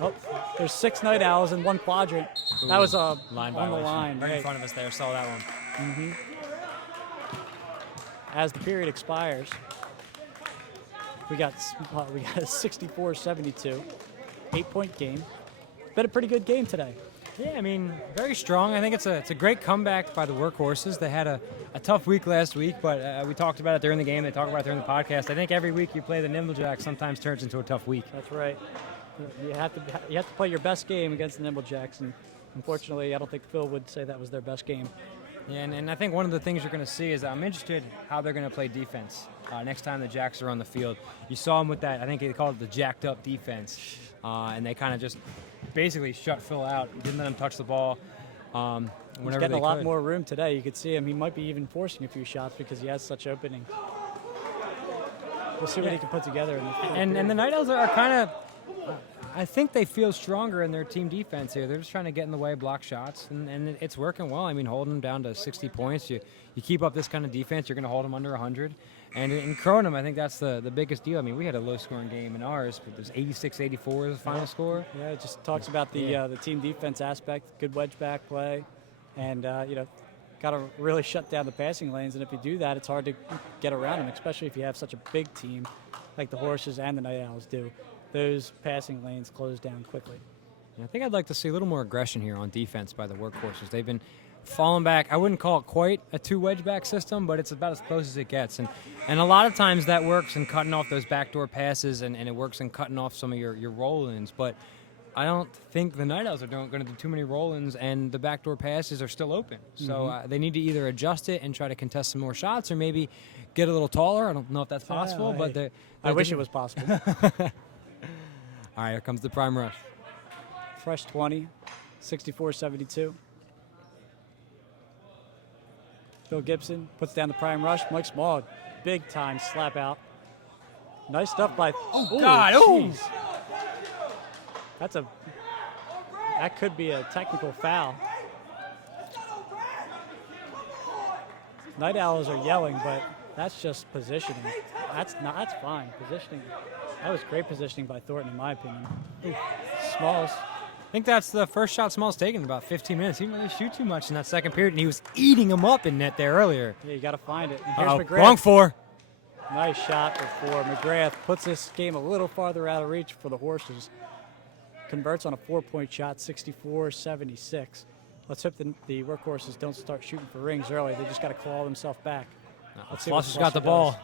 Oh, there's 6 Night Owls in one quadrant. That was a line on the violation. line. Right in Right. front of us there, saw that one. As the period expires, we got a 64-72, 8-point game. Been a pretty good game today. Yeah, I mean, very strong. I think it's a great comeback by the Workhorses. They had a tough week last week, but we talked about it during the game. They talk about it during the podcast. I think every week you play the Nimble Jacks sometimes turns into a tough week. That's right. You have to play your best game against the Nimble Jacks, and unfortunately, I don't think Phil would say that was their best game. Yeah, and I think one of the things you're going to see is I'm interested how they're going to play defense next time the Jacks are on the field. You saw them with that, I think they called it the jacked up defense, and they kind of just basically shut Phil out, didn't let him touch the ball whenever He's getting they a lot could. more room today. You could see him. He might be even forcing a few shots because he has such opening. We'll see what he can put together in the fourth And period. the Night Owls are kind of, I think they feel stronger in their team defense here. They're just trying to get in the way, block shots, and it's working well. I mean, holding them down to 60 points, you keep up this kind of defense, you're going to hold them under 100. And in Kronum, I think that's the biggest deal. I mean, we had a low-scoring game in ours, but there's 86-84 as the final score. Yeah, it just talks about the team defense aspect, good wedge back play, and got to really shut down the passing lanes. And if you do that, it's hard to get around them, especially if you have such a big team like the Horses and the Night Owls do. Those passing lanes close down quickly. I think I'd like to see a little more aggression here on defense by the Workhorses. They've been falling back. I wouldn't call it quite a two wedge back system, but it's about as close as it gets. And a lot of times that works in cutting off those backdoor passes, and it works in cutting off some of your roll-ins. But I don't think the Night Owls are going to do too many roll-ins, and the backdoor passes are still open. So they need to either adjust it and try to contest some more shots, or maybe get a little taller. I don't know if that's possible, but I wish it was possible. All right, here comes the prime rush. Fresh 20, 64-72. Phil Gibson puts down the prime rush. Mike Small, big time slap out. Nice stuff by. Oh God! Oh! Jeez. That could be a technical foul. Night Owls are yelling, but that's just positioning. That's fine. Positioning. That was great positioning by Thornton, in my opinion. Smalls. I think that's the first shot Small's taken in about 15 minutes. He didn't really shoot too much in that second period, and he was eating him up in net there earlier. Yeah, you got to find it. And here's McGrath. Wrong four. Nice shot for 4. McGrath puts this game a little farther out of reach for the Horses. Converts on a 4-point shot, 64-76. Let's hope the Workhorses don't start shooting for rings early. They just got to claw themselves back. Let's see what Flusher's got the Flusher ball. does.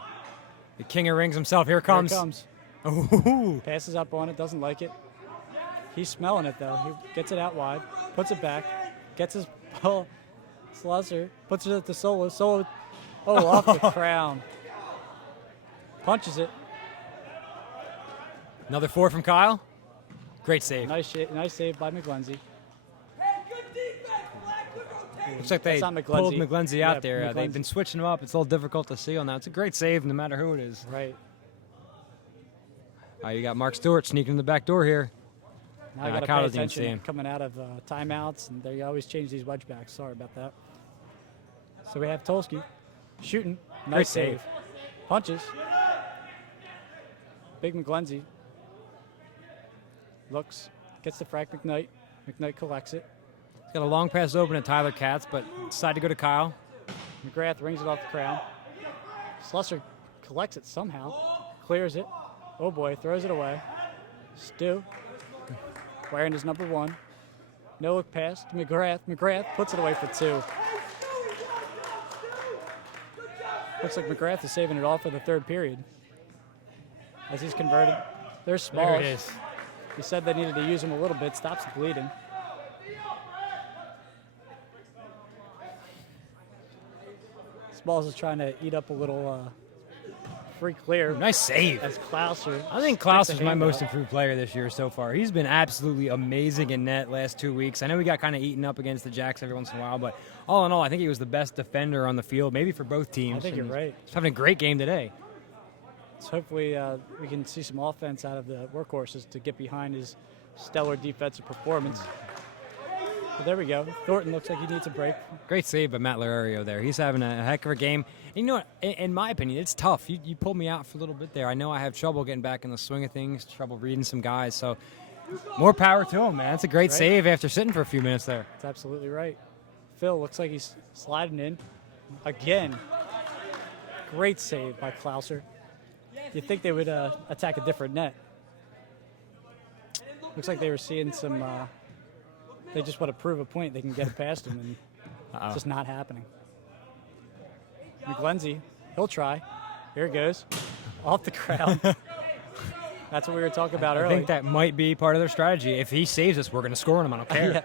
The king of rings himself. Here comes. Here it comes. Ooh. Passes up on it, doesn't like it. He's smelling it, though. He gets it out wide, puts it back, gets his ball. Slusser puts it at the Solo. Solo, off the crown. Punches it. Another 4 from Kyle. Great save. Nice save by McGlenzie. Looks like they That's not pulled McGlenzie. McGlenzie out Yeah, there. They've McGlenzie. been switching him up. It's a little difficult to see on that. It's a great save no matter who it is. Right. You got Mark Stewart sneaking in the back door here. Now I Kyle got to pay doesn't even see attention him. coming out of timeouts, and they always change these wedge backs. Sorry about that. So we have Tolsky shooting. Nice Great save. save. Punches. Big McGlenzie. Looks. Gets to Frank McKnight. McKnight collects it. He's got a long pass open at Tyler Katz, but decided to go to Kyle. McGrath rings it off the crown. Slusser collects it somehow, clears it. Oh boy, throws it away. Stu, wearing his number 1. No look pass to McGrath. McGrath puts it away for 2. Looks like McGrath is saving it all for the 3rd period. As he's converting. There's Smalls. There it is. He said they needed to use him a little bit. Stops the bleeding. Smalls is trying to eat up a little free clear. Nice save. As Klauser. I think Klaus is my most improved player this year so far. He's been absolutely amazing in net last 2 weeks. I know he got kind of eaten up against the Jacks every once in a while, but all in all, I think he was the best defender on the field, maybe for both teams. I think you're right. He's having a great game today. So hopefully we can see some offense out of the workhorses to get behind his stellar defensive performance. But there we go. Thornton looks like he needs a break. Great save by Matt Lario there. He's having a heck of a game. And you know what? In my opinion, it's tough. You pulled me out for a little bit there. I know I have trouble getting back in the swing of things, trouble reading some guys. So more power to him, man. It's a great save after sitting for a few minutes there. That's absolutely right. Phil looks like he's sliding in. Again, great save by Klauser. You'd think they would attack a different net. Looks like they were seeing some, they just want to prove a point they can get it past him, and it's just not happening. McGlenzie, he'll try. Here it goes. Off the ground. That's what we were talking about earlier. I think that might be part of their strategy. If he saves us, we're going to score on him. I don't care. Yeah.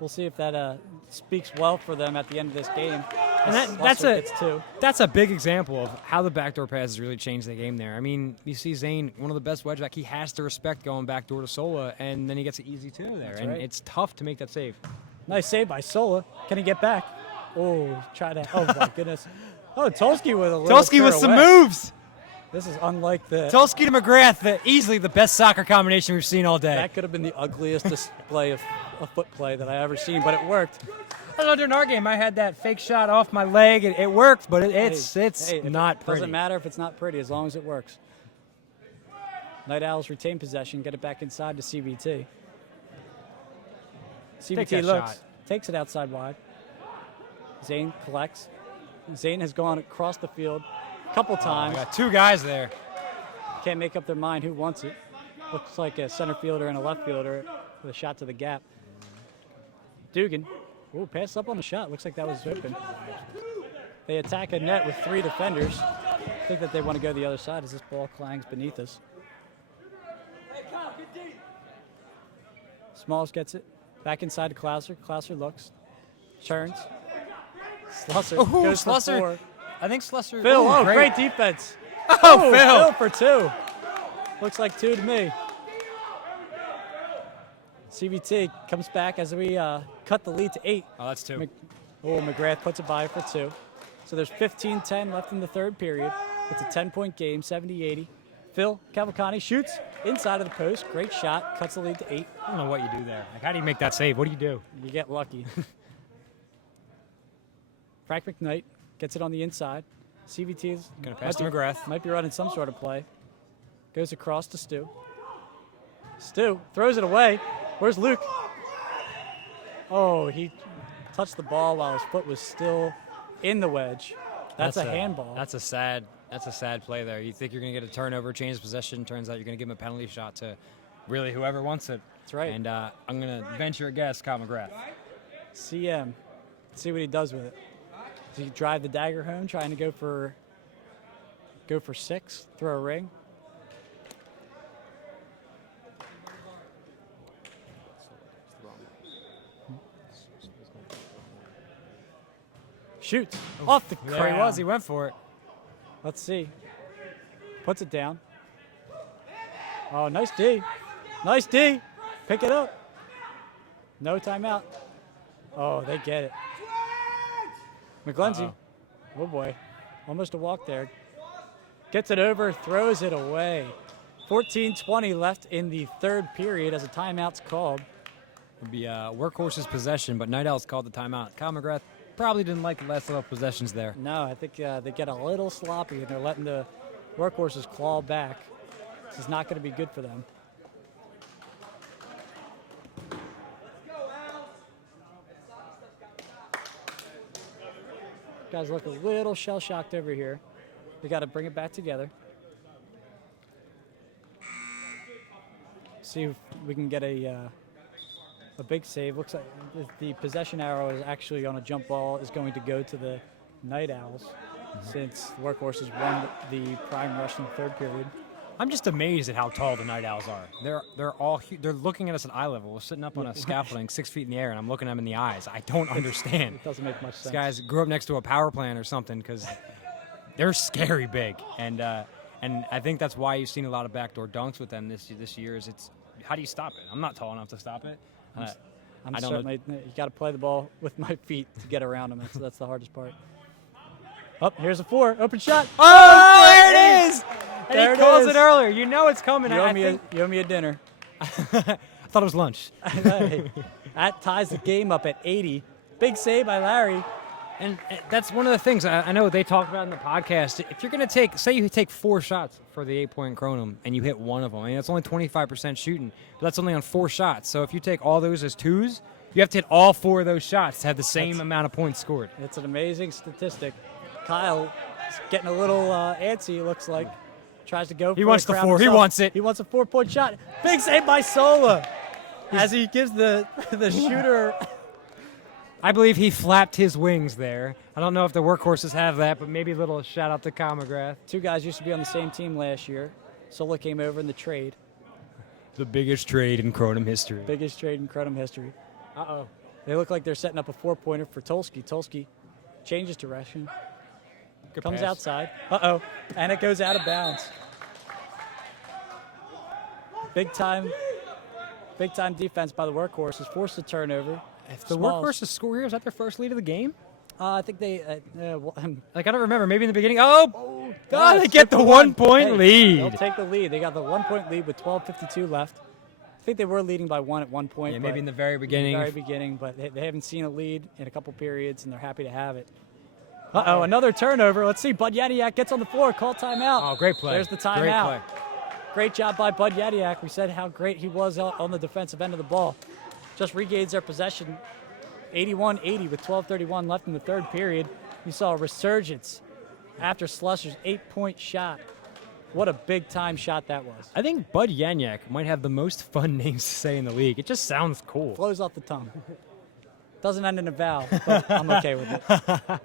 We'll see if that speaks well for them at the end of this game. And that's a big example of how the backdoor passes really changed the game there. I mean, you see Zane, one of the best wedge back, he has to respect going backdoor to Sola, and then he gets an easy 2 there. That's and right. It's tough to make that save. Nice save by Sola. Can he get back? Oh, try to. Oh, my goodness. Oh, Tulski with a little Tulski with some pirouette. moves. This is unlike the. Tulski to McGrath, easily the best soccer combination we've seen all day. That could have been the ugliest display of a foot play that I ever seen, but it worked. I know during our game, I had that fake shot off my leg. It worked, but it's not pretty. Doesn't matter if it's not pretty as long as it works. Night Owls retain possession, get it back inside to CVT. CVT looks, takes it outside wide. Zane collects. Zane has gone across the field a couple times. Got 2 guys there. Can't make up their mind who wants it. Looks like a center fielder and a left fielder with a shot to the gap. Dugan. Ooh, pass up on the shot. Looks like that was open. They attack a net with 3 defenders. I think that they want to go the other side as this ball clangs beneath us. Smalls gets it. Back inside to Klauser. Klauser looks. Turns. Slusser goes for 4. I think Slusser. Phil, great defense. Oh, Phil for 2. Looks like 2 to me. CVT comes back as we cut the lead to 8. Oh, that's 2. McGrath puts it by for 2. So there's 15-10 left in the 3rd period. It's a 10-point game, 70-80. Phil Cavalcante shoots inside of the post. Great shot. Cuts the lead to 8. I don't know what you do there. Like, how do you make that save? What do you do? You get lucky. Frank McKnight gets it on the inside. CVT is going to pass to McGrath. Might be running some sort of play. Goes across to Stu. Stu throws it away. Where's Luke? Oh, he touched the ball while his foot was still in the wedge. That's a handball. That's a sad play there. You think you're going to get a turnover, change of possession. Turns out you're going to give him a penalty shot to really whoever wants it. That's right. And I'm going to venture a guess, Kyle McGrath. CM. See what he does with it. Does he drive the dagger home, trying to go for 6, throw a ring? Shoots off the crown. There he was. He went for it. Let's see. Puts it down. Oh, nice D. Nice D. Pick it up. No timeout. Oh, they get it. McGlenzie. Oh, boy. Almost a walk there. Gets it over, throws it away. 14:20 left in the 3rd period as a timeout's called. It'll be Workhorse's possession, but Night Owls called the timeout. Kyle McGrath probably didn't like the last little possessions there. No, I think they get a little sloppy, and they're letting the Workhorses claw back. This is not going to be good for them. Guys look a little shell-shocked over here. They got to bring it back together. See if we can get a big save. Looks like the possession arrow is actually on a jump ball is going to go to the Night Owls since the Workhorses won the prime rush in the third period. I'm just amazed at how tall the Night Owls are. They're all they're looking at us at eye level. We're sitting up on a scaffolding 6 feet in the air, and I'm looking at them in the eyes. I don't understand. It doesn't make much sense. These guys grew up next to a power plant or something because they're scary big, and I think that's why you've seen a lot of backdoor dunks with them this year. Is it's how do you stop it? I'm not tall enough to stop it. I'm certainly you got to play the ball with my feet to get around them. That's the hardest part. Oh, here's a 4. Open shot. Oh, there it is! And There he it calls is. it earlier. You know it's coming. You owe me a dinner. I thought it was lunch. That ties the game up at 80. Big save by Larry. And that's one of the things I know they talked about in the podcast. If you're going to say you take 4 shots for the 8-point Kronum and you hit one of them, I mean, that's only 25% shooting, but that's only on 4 shots. So if you take all those as 2s, you have to hit all 4 of those shots to have the same amount of points scored. It's an amazing statistic. Kyle is getting a little antsy, it looks like. Tries to go for He wants the crowd 4. He himself. wants it. He wants a 4-point shot. Big save by Sola as he gives the shooter. I believe he flapped his wings there. I don't know if the Workhorses have that, but maybe a little shout out to Comagrath. 2 guys used to be on the same team last year. Sola came over in the trade. The biggest trade in Kronum history. Biggest trade in Kronum history. Uh-oh. They look like they're setting up a 4-pointer for Tolsky. Tolsky changes direction. Good Comes pass. outside. Uh-oh. And it goes out of bounds. Big time defense by the Workhorses. Forced a turnover. If the Smalls. Workhorses score here, is that their first lead of the game? I think they Like, I don't remember. Maybe in the beginning. Oh, God, yeah, they get the 1-point Hey, lead. They'll take the lead. They got the 1-point lead with 12:52 left. I think they were leading by 1 at one point. Yeah, but maybe in the very beginning. In the very beginning, but they haven't seen a lead in a couple periods, and they're happy to have it. Uh-oh, another turnover. Let's see. Bud Yadiak gets on the floor. Call timeout. Oh, great play. There's the timeout. Great play. Great job by Bud Yadiak. We said how great he was on the defensive end of the ball. Just regains their possession. 81-80 with 12:31 left in the third period. You saw a resurgence after Slusser's 8-point shot. What a big-time shot that was. I think Bud Yanyak might have the most fun names to say in the league. It just sounds cool. Flows off the tongue. Doesn't end in a vowel, but I'm okay with it.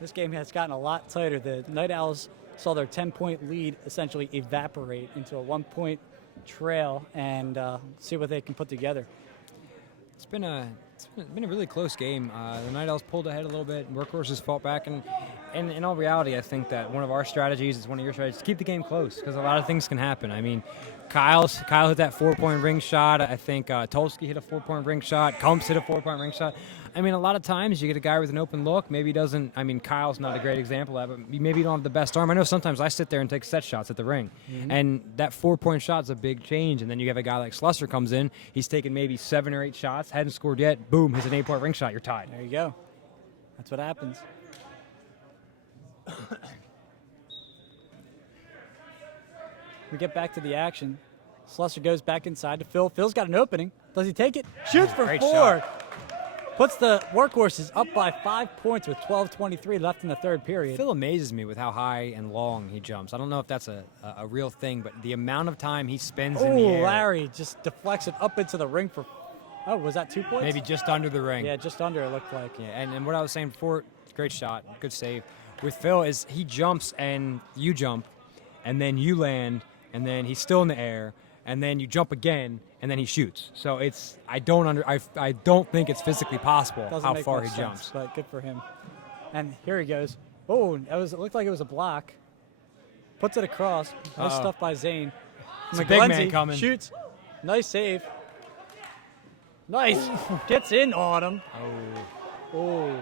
This game has gotten a lot tighter. The Night Owls saw their 10-point lead essentially evaporate into a 1-point trail, and see what they can put together. It's been a really close game. The Night Owls pulled ahead a little bit. Workhorses fought back, and in all reality, I think that one of our strategies is one of your strategies to keep the game close because a lot of things can happen. I mean, Kyle hit that 4-point ring shot. I think Tolsky hit a 4-point ring shot. Kumps hit a 4-point ring shot. I mean, a lot of times you get a guy with an open look. Maybe he doesn't. I mean, Kyle's not a great example of that, but maybe you don't have the best arm. I know sometimes I sit there and take set shots at the ring, and that 4-point shot is a big change. And then you have a guy like Slusser comes in. He's taken maybe 7 or 8 shots, hadn't scored yet. Boom, hits an 8-point ring shot. You're tied. There you go. That's what happens. We get back to the action. Slusser goes back inside to Phil. Phil's got an opening. Does he take it? Shoots for Great 4. shot. Puts the Workhorses up by 5 points with 12:23 left in the third period. Phil amazes me with how high and long he jumps. I don't know if that's a real thing, but the amount of time he spends in the air. Larry just deflects it up into the ring for, was that 2 points? Maybe just under the ring. Yeah, just under it looked like. Yeah, and what I was saying before, great shot, good save. With Phil is he jumps and you jump, and then you land, and then he's still in the air, and then you jump again, and then he shoots. So I don't think it's physically possible Doesn't how make far much he sense, jumps. but good for him. And here he goes. Oh, it looked like it was a block. Puts it across. Nice stuff by Zane. It's a big man McGlenzie coming. shoots. Nice save. Nice. Gets in on him. Oh.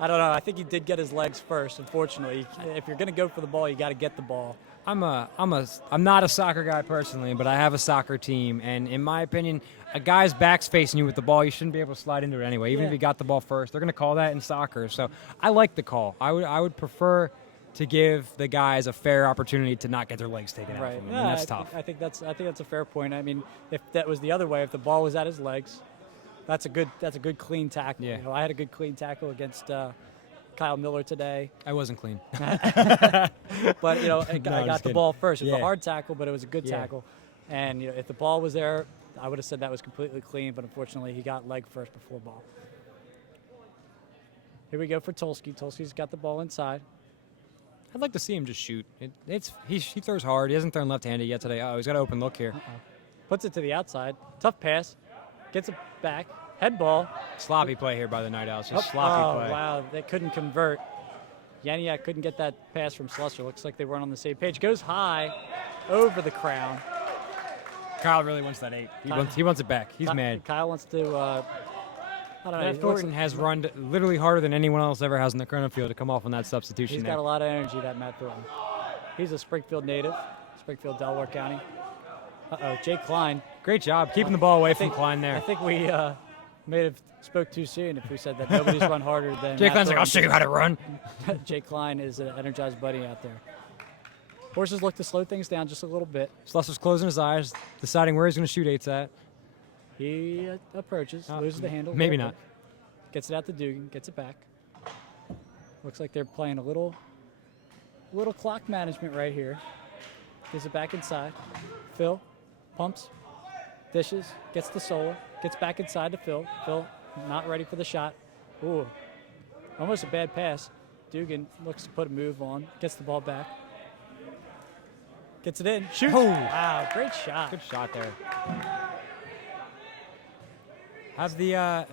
I don't know. I think he did get his legs first, unfortunately. If you're going to go for the ball, you got to get the ball. I'm not a soccer guy personally, but I have a soccer team, and in my opinion, a guy's back's facing you with the ball, you shouldn't be able to slide into it anyway. Even if you got the ball first, they're going to call that in soccer. So I like the call. I would prefer to give the guys a fair opportunity to not get their legs taken out from them, and that's tough. I think that's a fair point. I mean, if that was the other way, if the ball was at his legs, That's a good clean tackle. Yeah. You know, I had a good clean tackle against Kyle Miller today. I wasn't clean. But, you know, I I'm got just the kidding. ball first. It was Yeah. a hard tackle, but it was a good Yeah. tackle. And, you know, if the ball was there, I would have said that was completely clean, but unfortunately he got leg first before ball. Here we go for Tolsky. Tolsky's got the ball inside. I'd like to see him just shoot. He throws hard. He hasn't thrown left-handed yet today. Oh, he's got an open look here. Puts it to the outside. Tough pass. Gets it back. Head ball. Sloppy play here by the Night Owls. Just Oh, sloppy play. wow. They couldn't convert. Yaniak couldn't get that pass from Slusser. Looks like they weren't on the same page. Goes high over the crown. Kyle really wants that 8. He wants it back. He's mad. Kyle wants to, I don't know. Matt Thornton has run literally harder than anyone else ever has in the Kronum field to come off on that substitution. He's there. got a lot of energy, that Matt Thornton. He's a Springfield native, Springfield, Delaware County. Uh-oh, Jake Klein. Great job keeping the ball away I from think- Klein there. I think we may have spoke too soon if we said that nobody's run harder than Jake Matt Klein's like, I'll show Thornton. you how to run. Jake Klein is an energized buddy out there. Horses look to slow things down just a little bit. Slusser's closing his eyes, deciding where he's going to shoot 8s at. He approaches, loses the handle. Maybe real not. quick, Gets it out to Dugan, gets it back. Looks like they're playing a little clock management right here. Gives it back inside. Phil pumps, dishes, gets the solo, gets back inside to Phil. Phil not ready for the shot. Ooh, almost a bad pass. Dugan looks to put a move on, gets the ball back. Gets it in, shoots. Oh. Wow, great shot. Good shot there. Have the I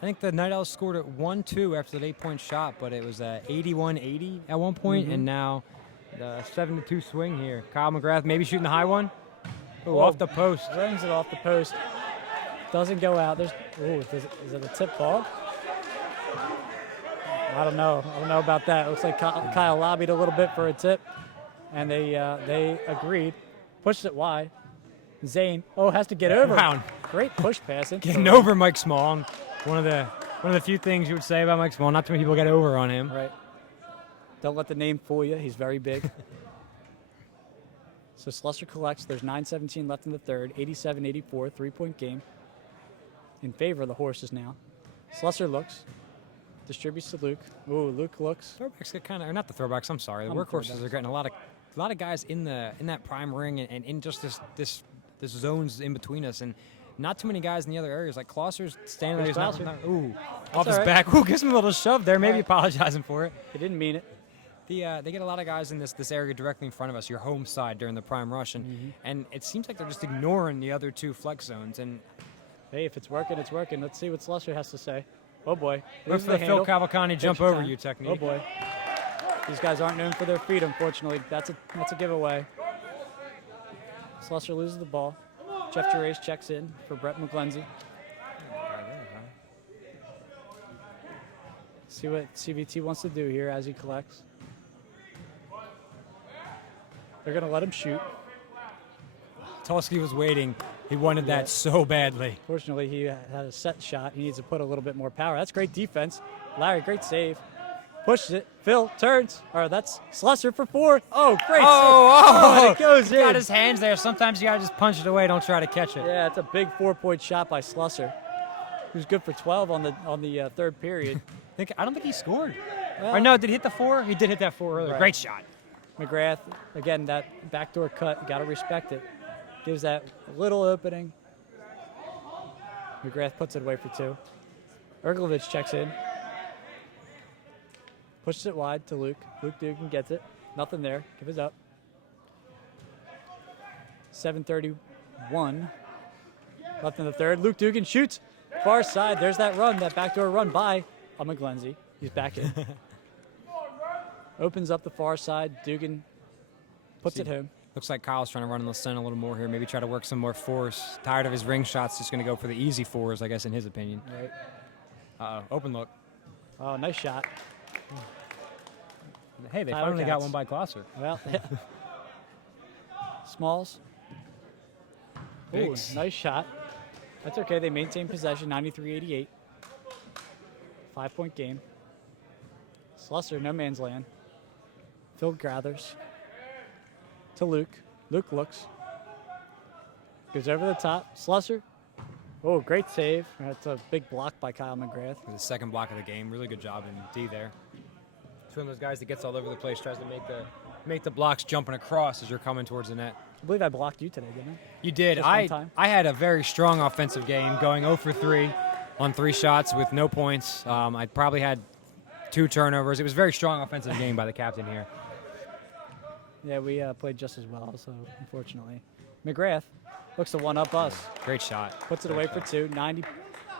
think the Night Owls scored at 1-2 after that 8-point shot, but it was 81-80 at one point, and now the 7-2 swing here. Kyle McGrath maybe shooting the high one. Ooh, Whoa. off the post. Rings it off the post. Doesn't go out. Is it a tip ball? I don't know. I don't know about that. It looks like Kyle lobbied a little bit for a tip, and they agreed. Pushed it wide. Zane, has to get over. Wow. Great push pass. Getting over Mike Small. One of the few things you would say about Mike Small. Not too many people get over on him. Right. Don't let the name fool you. He's very big. So Slusser collects. There's 9:17 left in the third. 87-84, 3-point game. In favor of the Horses now. Slusser looks. Distributes to Luke. Ooh, Luke looks. Throwbacks get kind of, or not the throwbacks. I'm sorry. The I'm the workhorses throwbacks. are getting a lot of guys in that prime ring and in just this zones in between us, and not too many guys in the other areas. Like Klosser's standing there. He's There's not, Klosser. ooh, That's off his all right. back. Ooh, gives him a little shove there. Maybe Right. apologizing for it. He didn't mean it. They get a lot of guys in this area directly in front of us, your home side during the prime rush, and it seems like they're just ignoring the other two flex zones. And Hey, if it's working, it's working. Let's see what Slusser has to say. Oh boy. look Loses for the Phil handle. Cavalcante jump Extra over time. you technique. Oh boy. These guys aren't known for their feet, unfortunately. That's a giveaway. Slusser loses the ball. Jeff Gerace checks in for Brett McGlenzie. See what CVT wants to do here as he collects. They're going to let him shoot. Tulsky was waiting. He wanted Yeah. that so badly. Fortunately, he had a set shot. He needs to put a little bit more power. That's great defense. Larry, great save. Pushes it. Phil turns. That's Slusser for 4. Oh, great save. And it goes He got in. his hands there. Sometimes you got to just punch it away. Don't try to catch it. Yeah, it's a big 4-point shot by Slusser. He was good for 12 on the third period. I don't think he scored. Well, Or no, did he hit the 4? He did hit that 4 earlier. Right. Great shot. McGrath, again, that backdoor cut, got to respect it. Gives that little opening. McGrath puts it away for 2. Erglovich checks in. Pushes it wide to Luke. Luke Dugan gets it. Nothing there. Give it up. 7:31 left in the third. Luke Dugan shoots. Far side. There's that run, that backdoor run by McGlenzie. He's back in. Opens up the far side. Dugan puts it home. Looks like Kyle's trying to run in the center a little more here. Maybe try to work some more force. Tired of his ring shots. Just going to go for the easy 4s, I guess, in his opinion. Right. Uh-oh. Open look. Oh, nice shot. Hey, they Tyler finally got Katz. one by Glosser. Well, Smalls. Ooh, Biggs. nice shot. That's okay. They maintain possession, 93-88. 5-point game. Slusser, no man's land. Phil gathers to Luke. Luke looks. Goes over the top. Slusser Oh, great save. That's a big block by Kyle McGrath. The second block of the game. Really good job in D there. He's one of those guys that gets all over the place, tries to make the blocks jumping across as you're coming towards the net. I believe I blocked you today, didn't I? You did. Just one time? I had a very strong offensive game, going 0 for 3 on 3 shots with no points. I probably had 2 turnovers. It was a very strong offensive game by the captain here. Yeah, we played just as well, so unfortunately. McGrath looks to one-up us. Great shot. Puts it away for 2. 90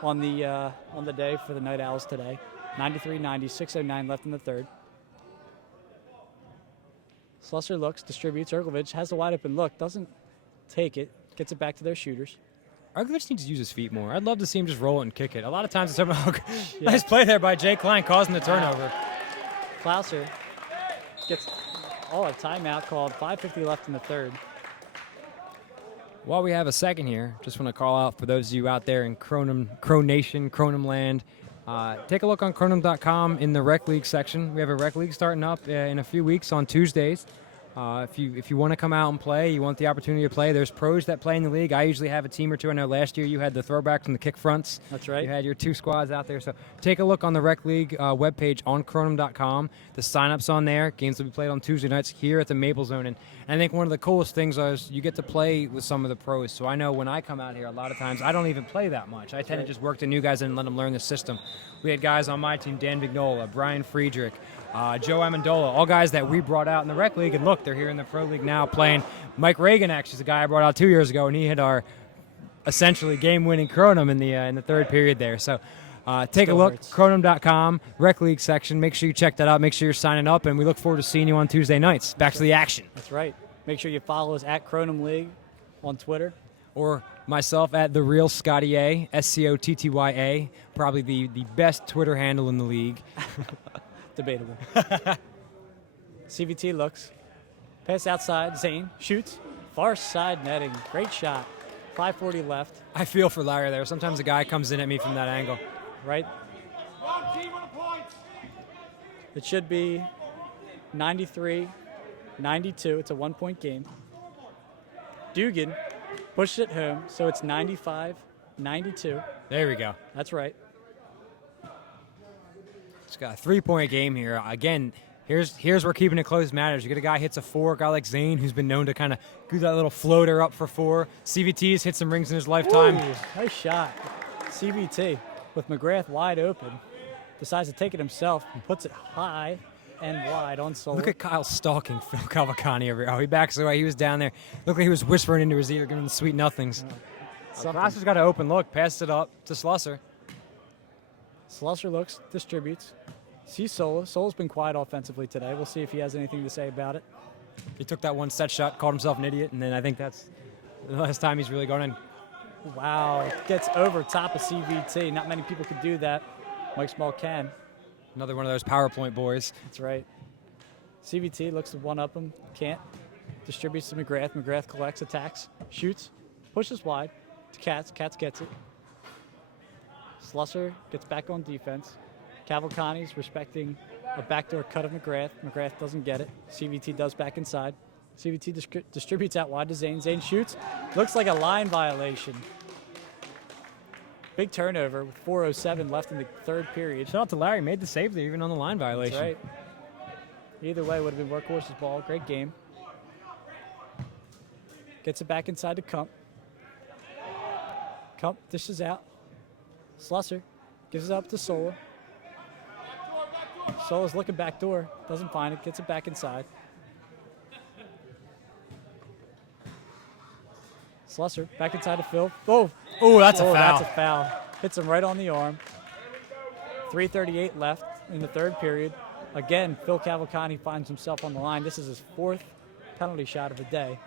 on the day for the Night Owls today. 93-90, 6:09 left in the third. Slusser looks, distributes. Ergovic has the wide open look, doesn't take it, gets it back to their shooters. Argovich needs to use his feet more. I'd love to see him just roll it and kick it. A lot of times it's nice play there by Jay Klein, causing the turnover. Klauser gets a timeout called. 5:50 left in the third. While we have a second here, just want to call out for those of you out there in Kronum Nation, Kronum land. Take a look on Kronum.com in the Rec League section. We have a Rec League starting up in a few weeks on Tuesdays. If you want to come out and play, you want the opportunity to play, there's pros that play in the league. I usually have a team or two. I know last year you had the Throwbacks and the Kick Fronts. That's right. You had your 2 squads out there. So take a look on the Rec League webpage on Kronum.com. The sign-up's on there. Games will be played on Tuesday nights here at the Maple Zone. And I think one of the coolest things is you get to play with some of the pros. So I know when I come out here, a lot of times I don't even play that much. I tend to just work the new guys in and let them learn the system. We had guys on my team, Dan Vignola, Brian Friedrich, Joe Amendola, all guys that we brought out in the Rec League, and look, they're here in the Pro League now playing. Mike Reagan actually is a guy I brought out 2 years ago, and he hit our essentially game-winning Kronum in the third period there. So take a look, Kronum.com, Rec League section. Make sure you check that out. Make sure you're signing up, and we look forward to seeing you on Tuesday nights. Back to the action. That's right. Make sure you follow us at Kronum League on Twitter. Or myself at The Real Scotty A, SCOTTYA, probably the best Twitter handle in the league. Debatable. CVT looks. Pass outside. Zane shoots. Far side netting. Great shot. 5:40 left. I feel for Larry there. Sometimes a guy comes in at me from that angle. Right. It should be 93-92. It's a 1-point game. Dugan pushed it home, so it's 95-92. There we go. That's right. It's got a 3-point game here. Again, here's where keeping it close matters. You get a guy hits a 4, a guy like Zane who's been known to kind of do that little floater up for 4. CVT's hit some rings in his lifetime. Ooh, nice shot. CVT with McGrath wide open. Decides to take it himself and puts it high and wide on Solar. Look at Kyle stalking Phil Cavalcani over here. Oh, he backs away. He was down there. Looked like he was whispering into his ear, giving him the sweet nothings. Glasser's got an open look. Passed it up to Slusser. Slusser looks, distributes. Sees Sola. Sola's been quiet offensively today. We'll see if he has anything to say about it. He took that one set shot, called himself an idiot, and then I think that's the last time he's really gone in. Wow, gets over top of CVT. Not many people could do that. Mike Small can. Another one of those PowerPoint boys. That's right. CVT looks to one-up him. Can't. Distributes to McGrath. McGrath collects, attacks, shoots, pushes wide to Katz. Katz gets it. Slusser gets back on defense. Cavalcani's respecting a backdoor cut of McGrath. McGrath doesn't get it. CVT does back inside. CVT distributes out wide to Zane. Zane shoots. Looks like a line violation. Big turnover with 4:07 left in the third period. Shout out to Larry. Made the save there, even on the line violation. That's right. Either way, would have been Workhorse's ball. Great game. Gets it back inside to Kump. Kump dishes out. Slusser gives it up to Sola. Sola's looking back door. Doesn't find it. Gets it back inside. Slusser back inside to Phil. Oh, that's a foul. That's a foul. Hits him right on the arm. 3:38 left in the third period. Again, Phil Cavalcani finds himself on the line. This is his 4th penalty shot of the day.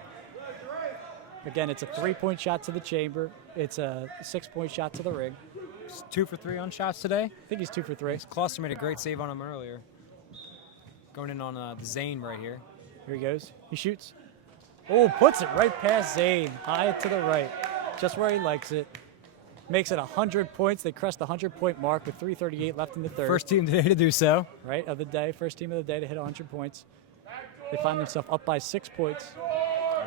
Again, it's a 3-point shot to the chamber. It's a 6-point shot to the ring. He's 2 for 3 on shots today. I think he's 2 for 3. Kloster made a great save on him earlier. Going in on the Zane right here. Here he goes. He shoots. Oh, puts it right past Zane. High to the right. Just where he likes it. Makes it 100 points. They crushed the 100-point mark with 3:38 left in the third. First team today to do so. Right, of the day. First team of the day to hit 100 points. They find themselves up by 6 points.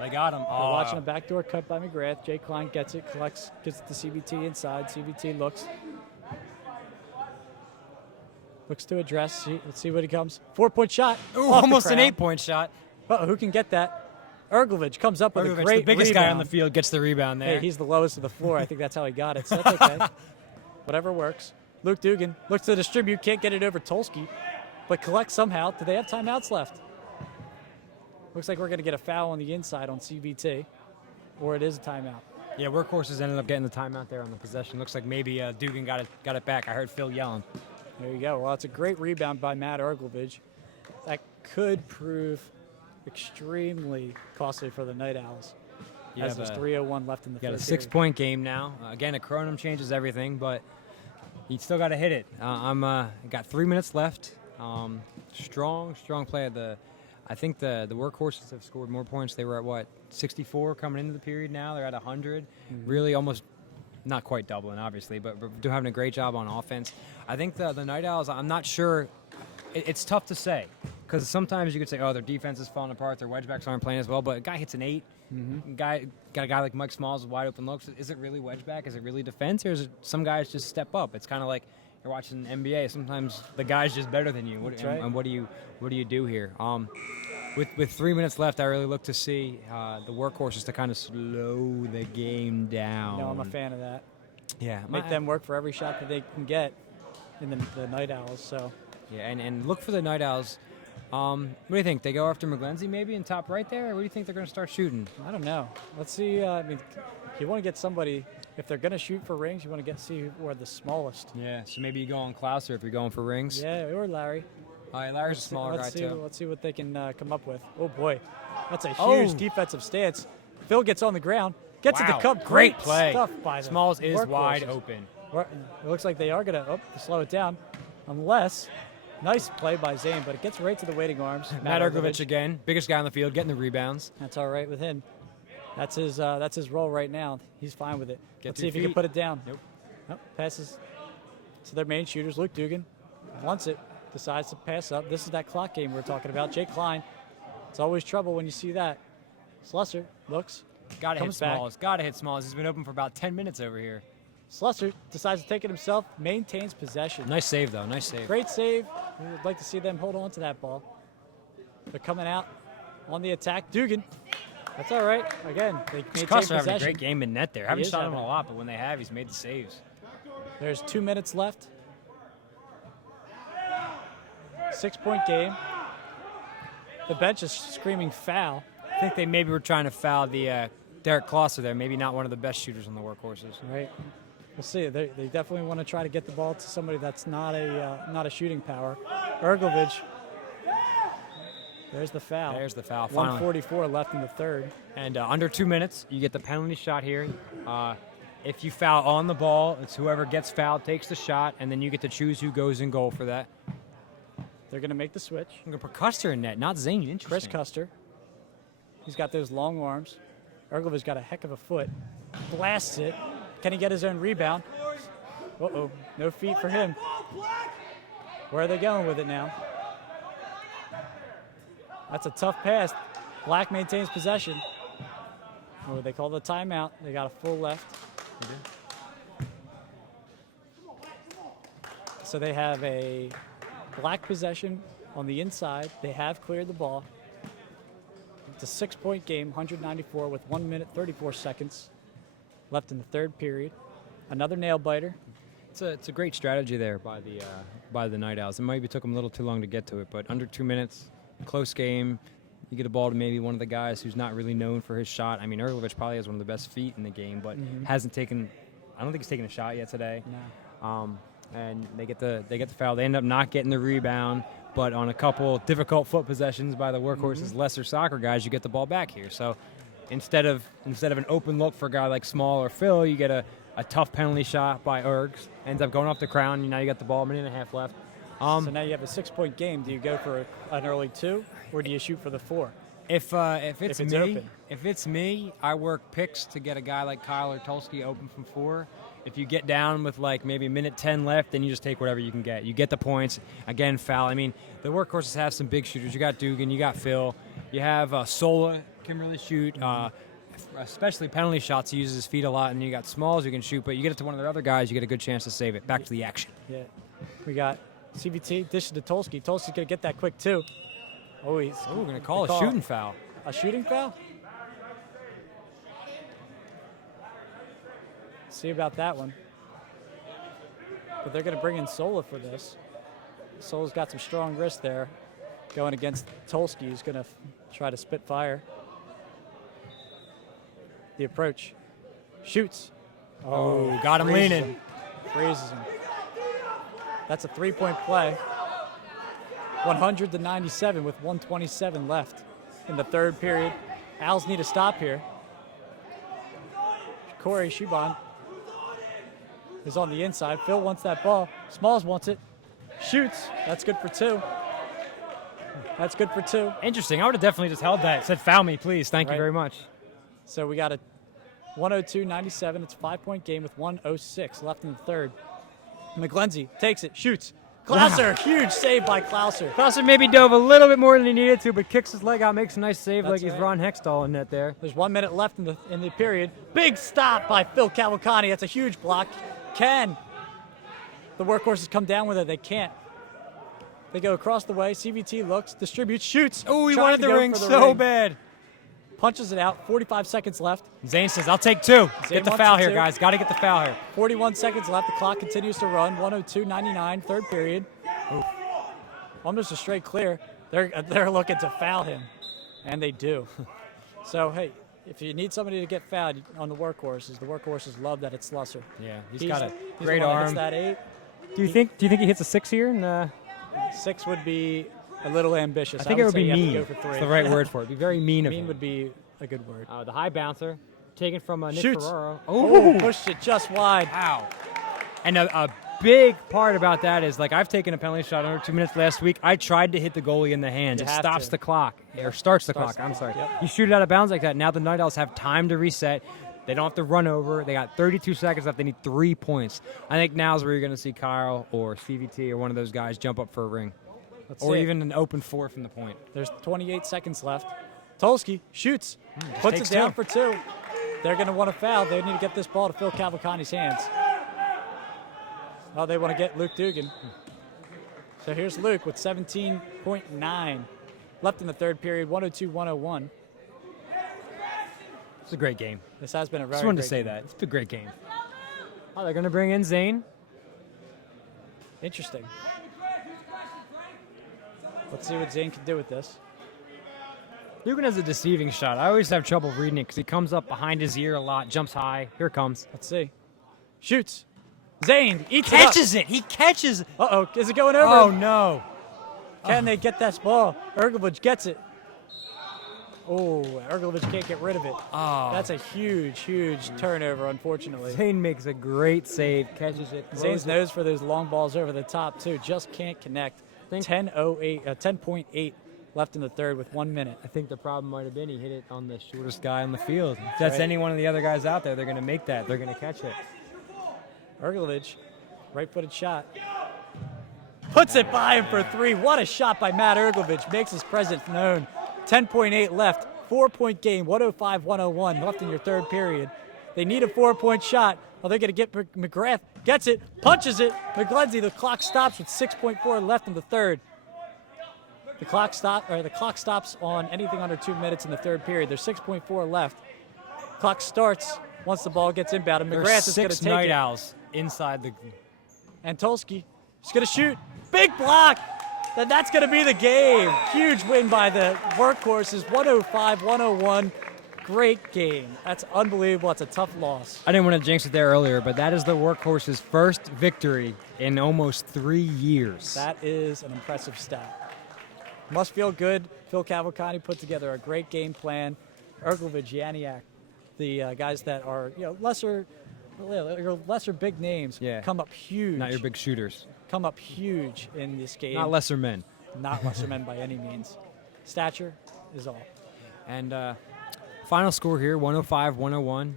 they got him. We're watching a backdoor cut by McGrath. Jay Klein gets it, collects, gets it to CBT inside. CBT looks to address. Let's see what he comes. 4-point shot. Ooh, off the almost an crown. 8-point shot. Who can get that? Erglovich comes up with a Erglovich, great the biggest rebound. guy on the field, gets the rebound there. Hey, he's the lowest of the floor. I think that's how he got it, so that's okay. Whatever works. Luke Dugan looks to distribute, can't get it over Tolsky, but collects somehow. Do they have timeouts left? Looks like we're going to get a foul on the inside on CBT, or it is a timeout. Yeah, Workhorses ended up getting the timeout there on the possession. Looks like maybe Dugan got it back. I heard Phil yelling. There you go. Well, it's a great rebound by Matt Erglovich. That could prove extremely costly for the Night Owls. As there's 3:01 left in the got a third 6-point game now. Again, a Kronum changes everything, but you still got to hit it. Got 3 minutes left. Strong play. I think the Workhorses have scored more points. They were at 64 coming into the period. Now they're at 100. Mm-hmm. Really, almost not quite doubling, obviously, but they're having a great job on offense. I think the Night Owls. I'm not sure. It's tough to say because sometimes you could say, oh, their defense is falling apart. Their wedgebacks aren't playing as well. But a guy hits an 8. Got a guy like Mike Smalls with wide open looks. Is it really wedgeback? Is it really defense? Or is it some guys just step up? It's kind of like you're watching NBA. Sometimes the guy's just better than you. And what do you do here? With 3 minutes left, I really look to see the Workhorses to kind of slow the game down. No, I'm a fan of that. Yeah, Make them work for every shot that they can get in the Night Owls. So. Yeah, and look for the Night Owls. What do you think? They go after McGlenzie maybe in top right there? Or what do you think they're going to start shooting? I don't know. Let's see. You want to get somebody, if they're going to shoot for rings, you want to see who are the smallest. Yeah, so maybe you go on Klauser if you're going for rings. Yeah, or Larry. All right, Larry's a smaller guy, too. Let's see what they can come up with. Oh, boy. That's a huge defensive stance. Phil gets on the ground, gets it to cup. Great play. Stuff by the Smalls is Workhorses. wide open. It looks like they are going to slow it down, unless... Nice play by Zane, but it gets right to the waiting arms. Matt Erglovich again, biggest guy on the field, getting the rebounds. That's all right with him. That's his role right now. He's fine with it. Let's see if he can put it down. Nope. Passes to their main shooters. Luke Dugan wants it, decides to pass up. This is that clock game we're talking about. Jake Klein. It's always trouble when you see that. Slusser looks. Got to hit Smalls. Got to hit Smalls. He's been open for about 10 minutes over here. Slusser decides to take it himself, maintains possession. Nice save, though. Nice save. Great save. We would like to see them hold on to that ball. They're coming out on the attack. Dugan. That's all right. Again, they maintain possession. Having a great game in net there. Haven't shot him having a lot, but when they have, he's made the saves. There's 2 minutes left. 6-point game. The bench is screaming foul. I think they maybe were trying to foul the Derek Klauser there. Maybe not one of the best shooters on the Workhorses. Right. We'll see. They definitely want to try to get the ball to somebody that's not a shooting power. Erglovich. There's the foul. There's the foul. 1:44 left in the third. And under 2 minutes, you get the penalty shot here. If you foul on the ball, it's whoever gets fouled takes the shot, and then you get to choose who goes in goal for that. They're going to make the switch. I'm going to put Custer in net, not Zane. Interesting. Chris Custer. He's got those long arms. Erglovich's got a heck of a foot. Blasts it. Can he get his own rebound? Uh-oh. No feet for him. Where are they going with it now? That's a tough pass. Black maintains possession. Oh, they call the timeout. They got a full left. So they have a Black possession on the inside. They have cleared the ball. It's a 6-point game, 194 with 1 minute 34 seconds left in the third period. Another nail biter. It's a great strategy there by the Night Owls. It maybe took them a little too long to get to it, but under 2 minutes, close game. You get a ball to maybe one of the guys who's not really known for his shot. I mean, Erglovich probably has one of the best feet in the game, but hasn't taken. I don't think he's taken a shot yet today. No. And they get the foul. They end up not getting the rebound, but on a couple difficult foot possessions by the Workhorses, lesser soccer guys, you get the ball back here. So instead of an open look for a guy like Small or Phil, you get a tough penalty shot by Ergs. Ends up going off the crown. And now you got the ball, a minute and a half left. So now you have a 6-point game. Do you go for an early 2, or do you shoot for the 4? If it's me, I work picks to get a guy like Kyle or Tulski open from 4. If you get down with like maybe a minute 10 left, then you just take whatever you can get. You get the points. Again, foul. I mean, the Workhorses have some big shooters. You got Dugan, you got Phil, you have Sola, can really shoot, especially penalty shots. He uses his feet a lot, and you got Smalls who can shoot, but you get it to one of the other guys, you get a good chance to save it. Back to the action. Yeah. We got CVT, dishes to Tolsky. Tolsky's going to get that quick, too. Oh, he's going to call a shooting foul. A shooting foul? See about that one. But they're going to bring in Sola for this. Sola's got some strong wrist there. Going against Tolsky, who's going to try to spit fire. The approach. Shoots. Oh, got him leaning. Freezes him. That's a three-point play. 100-97 with 1:27 left in the third period. Owls need a stop here. Corey Shuban is on the inside. Phil wants that ball. Smalls wants it. Shoots. That's good for 2. That's good for 2. Interesting. I would have definitely just held that. Said, foul me, please. Thank you very much. So we got a 102-97. It's a 5-point game with 1:06 left in the third. McGlenzie takes it, shoots. Klauser, huge save by Klauser. Klauser maybe dove a little bit more than he needed to, but kicks his leg out, makes a nice save. That's Like he's right. Ron Hextall in net there. There's 1 minute left in the period. Big stop by Phil Cavalcante. That's a huge block. Can the workhorses come down with it? They can't. They go across the way. CVT looks, distributes, shoots. Oh, he Trying wanted to the go ring for the so ring. bad. Punches it out. 45 seconds left. Zane says, I'll take 2. Get the wants foul it here, too. guys. Got to get the foul here. 41 seconds left. The clock continues to run. 102-99, third period. Almost a straight clear. They're looking to foul him, and they do. So, hey, if you need somebody to get fouled on the workhorses love that it's Slusser. Yeah, he's got a he's great the one that arm. hits that 8. Do you think he hits a 6 here? And, 6 would be a little ambitious. I think it would say be you have to mean. go for 3. That's the right word for it. It'd be very mean of Mean him. would be a good word. The high bouncer, taken from Nick Shoots. Ferraro. Oh, pushed it just wide. Wow. And a big part about that is, like, I've taken a penalty shot under 2 minutes last week. I tried to hit the goalie in the hands. You It have stops to. the clock, or starts the Starts clock. the I'm clock, sorry. yep. You shoot it out of bounds like that. Now the Night Owls have time to reset. They don't have to run over. They got 32 seconds left. They need 3 points. I think now's where you're going to see Kyle or CVT or one of those guys jump up for a ring. Let's Or see it. even an open 4 from the point. There's 28 seconds left. Tolsky shoots, puts it takes down 2. for 2. They're going to want to foul. They need to get this ball to Phil Cavalcante's hands. Oh, they want to get Luke Dugan. So here's Luke with 17.9 left in the third period, 102-101. It's a great game. This has been a very Just wanted to great say game. that. It's a great game. Oh, they're going to bring in Zane. Interesting. Let's see what Zane can do with this. Dugan has a deceiving shot. I always have trouble reading it because he comes up behind his ear a lot, jumps high. Here it comes. Let's see. Shoots. Zane eats Catches it. He catches it. Uh-oh. Is it going over? Oh, no. Can they get this ball? Ergovich gets it. Oh, Ergovich can't get rid of it. Oh. That's a huge, huge turnover, unfortunately. Zane makes a great save, catches it. Zane's nose for those long balls over the top, too. Just can't connect. 10.8 left in the third with 1 minute. I think the problem might have been he hit it on the shortest guy on the field. If that's right. any one of the other guys out there, they're going to make that. They're going to catch it. Ergovich, right-footed shot. Puts it by him for 3. What a shot by Matt Ergovich. Makes his presence known. 10.8 left. 4-point game. 105-101 left in your third period. They need a 4-point shot. Oh, they're going to get McGrath. Gets it. Punches it. McGlenzie, the clock stops with 6.4 left in the third. The clock stops on anything under 2 minutes in the third period. There's 6.4 left. Clock starts once the ball gets inbound. And There's McGrath is going to 6 take Night it. Owls inside the... And Tolsky is going to shoot. Big block. Then that's going to be the game. Huge win by the Workhorses. 105-101. Great game. That's unbelievable. It's a tough loss. I didn't want to jinx it there earlier, but that is the Workhorses' first victory in almost 3 years. That is an impressive stat. Must feel good. Phil Cavalcante put together a great game plan. Ergovich, Yaniak, the guys that are lesser big names come up huge. Not your big shooters. Come up huge in this game. Not lesser men. Not lesser men by any means. Stature is all. And final score here, 105-101.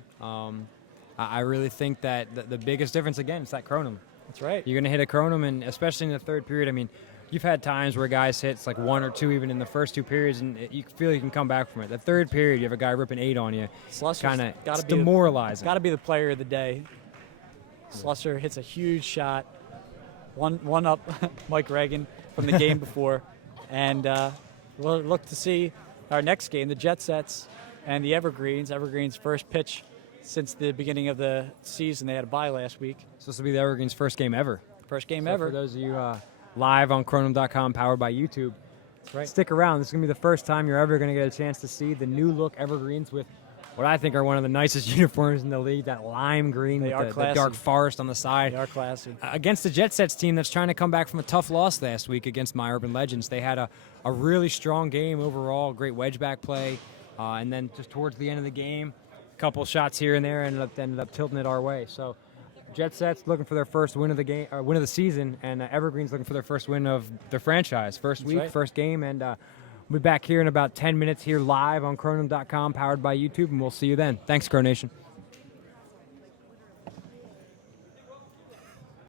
I really think that the biggest difference, again, is that Kronum. That's right. You're going to hit a Kronum, and especially in the third period, I mean, You've had times where guys hit like 1 or 2 even in the first 2 periods, and you feel you can come back from it. The third period, you have a guy ripping 8 on you. Kind of demoralizing. Got to be the player of the day. Slusser hits a huge shot, one up Mike Reagan from the game before, and we'll look to see our next game, the Jet Sets and the Evergreens. Evergreens' first pitch since the beginning of the season. They had a bye last week. So this will be the Evergreens' first game ever. First game So ever. For those of you live on Kronum.com, powered by YouTube, That's right. stick around. This is going to be the first time you're ever going to get a chance to see the new look Evergreens with what I think are one of the nicest uniforms in the league, that lime green They are with the classy. dark forest on the side. They are classy. Against the Jet Sets team that's trying to come back from a tough loss last week against my Urban Legends. They had a really strong game overall, great wedge back play, and then just towards the end of the game, a couple shots here and there ended up tilting it our way. So Jet Sets looking for their first win of the game, win of the season, and Evergreens looking for their first win of their franchise. First week, right. first game, and we'll be back here in about 10 minutes here live on Kronum.com, powered by YouTube, and we'll see you then. Thanks, Crow Nation.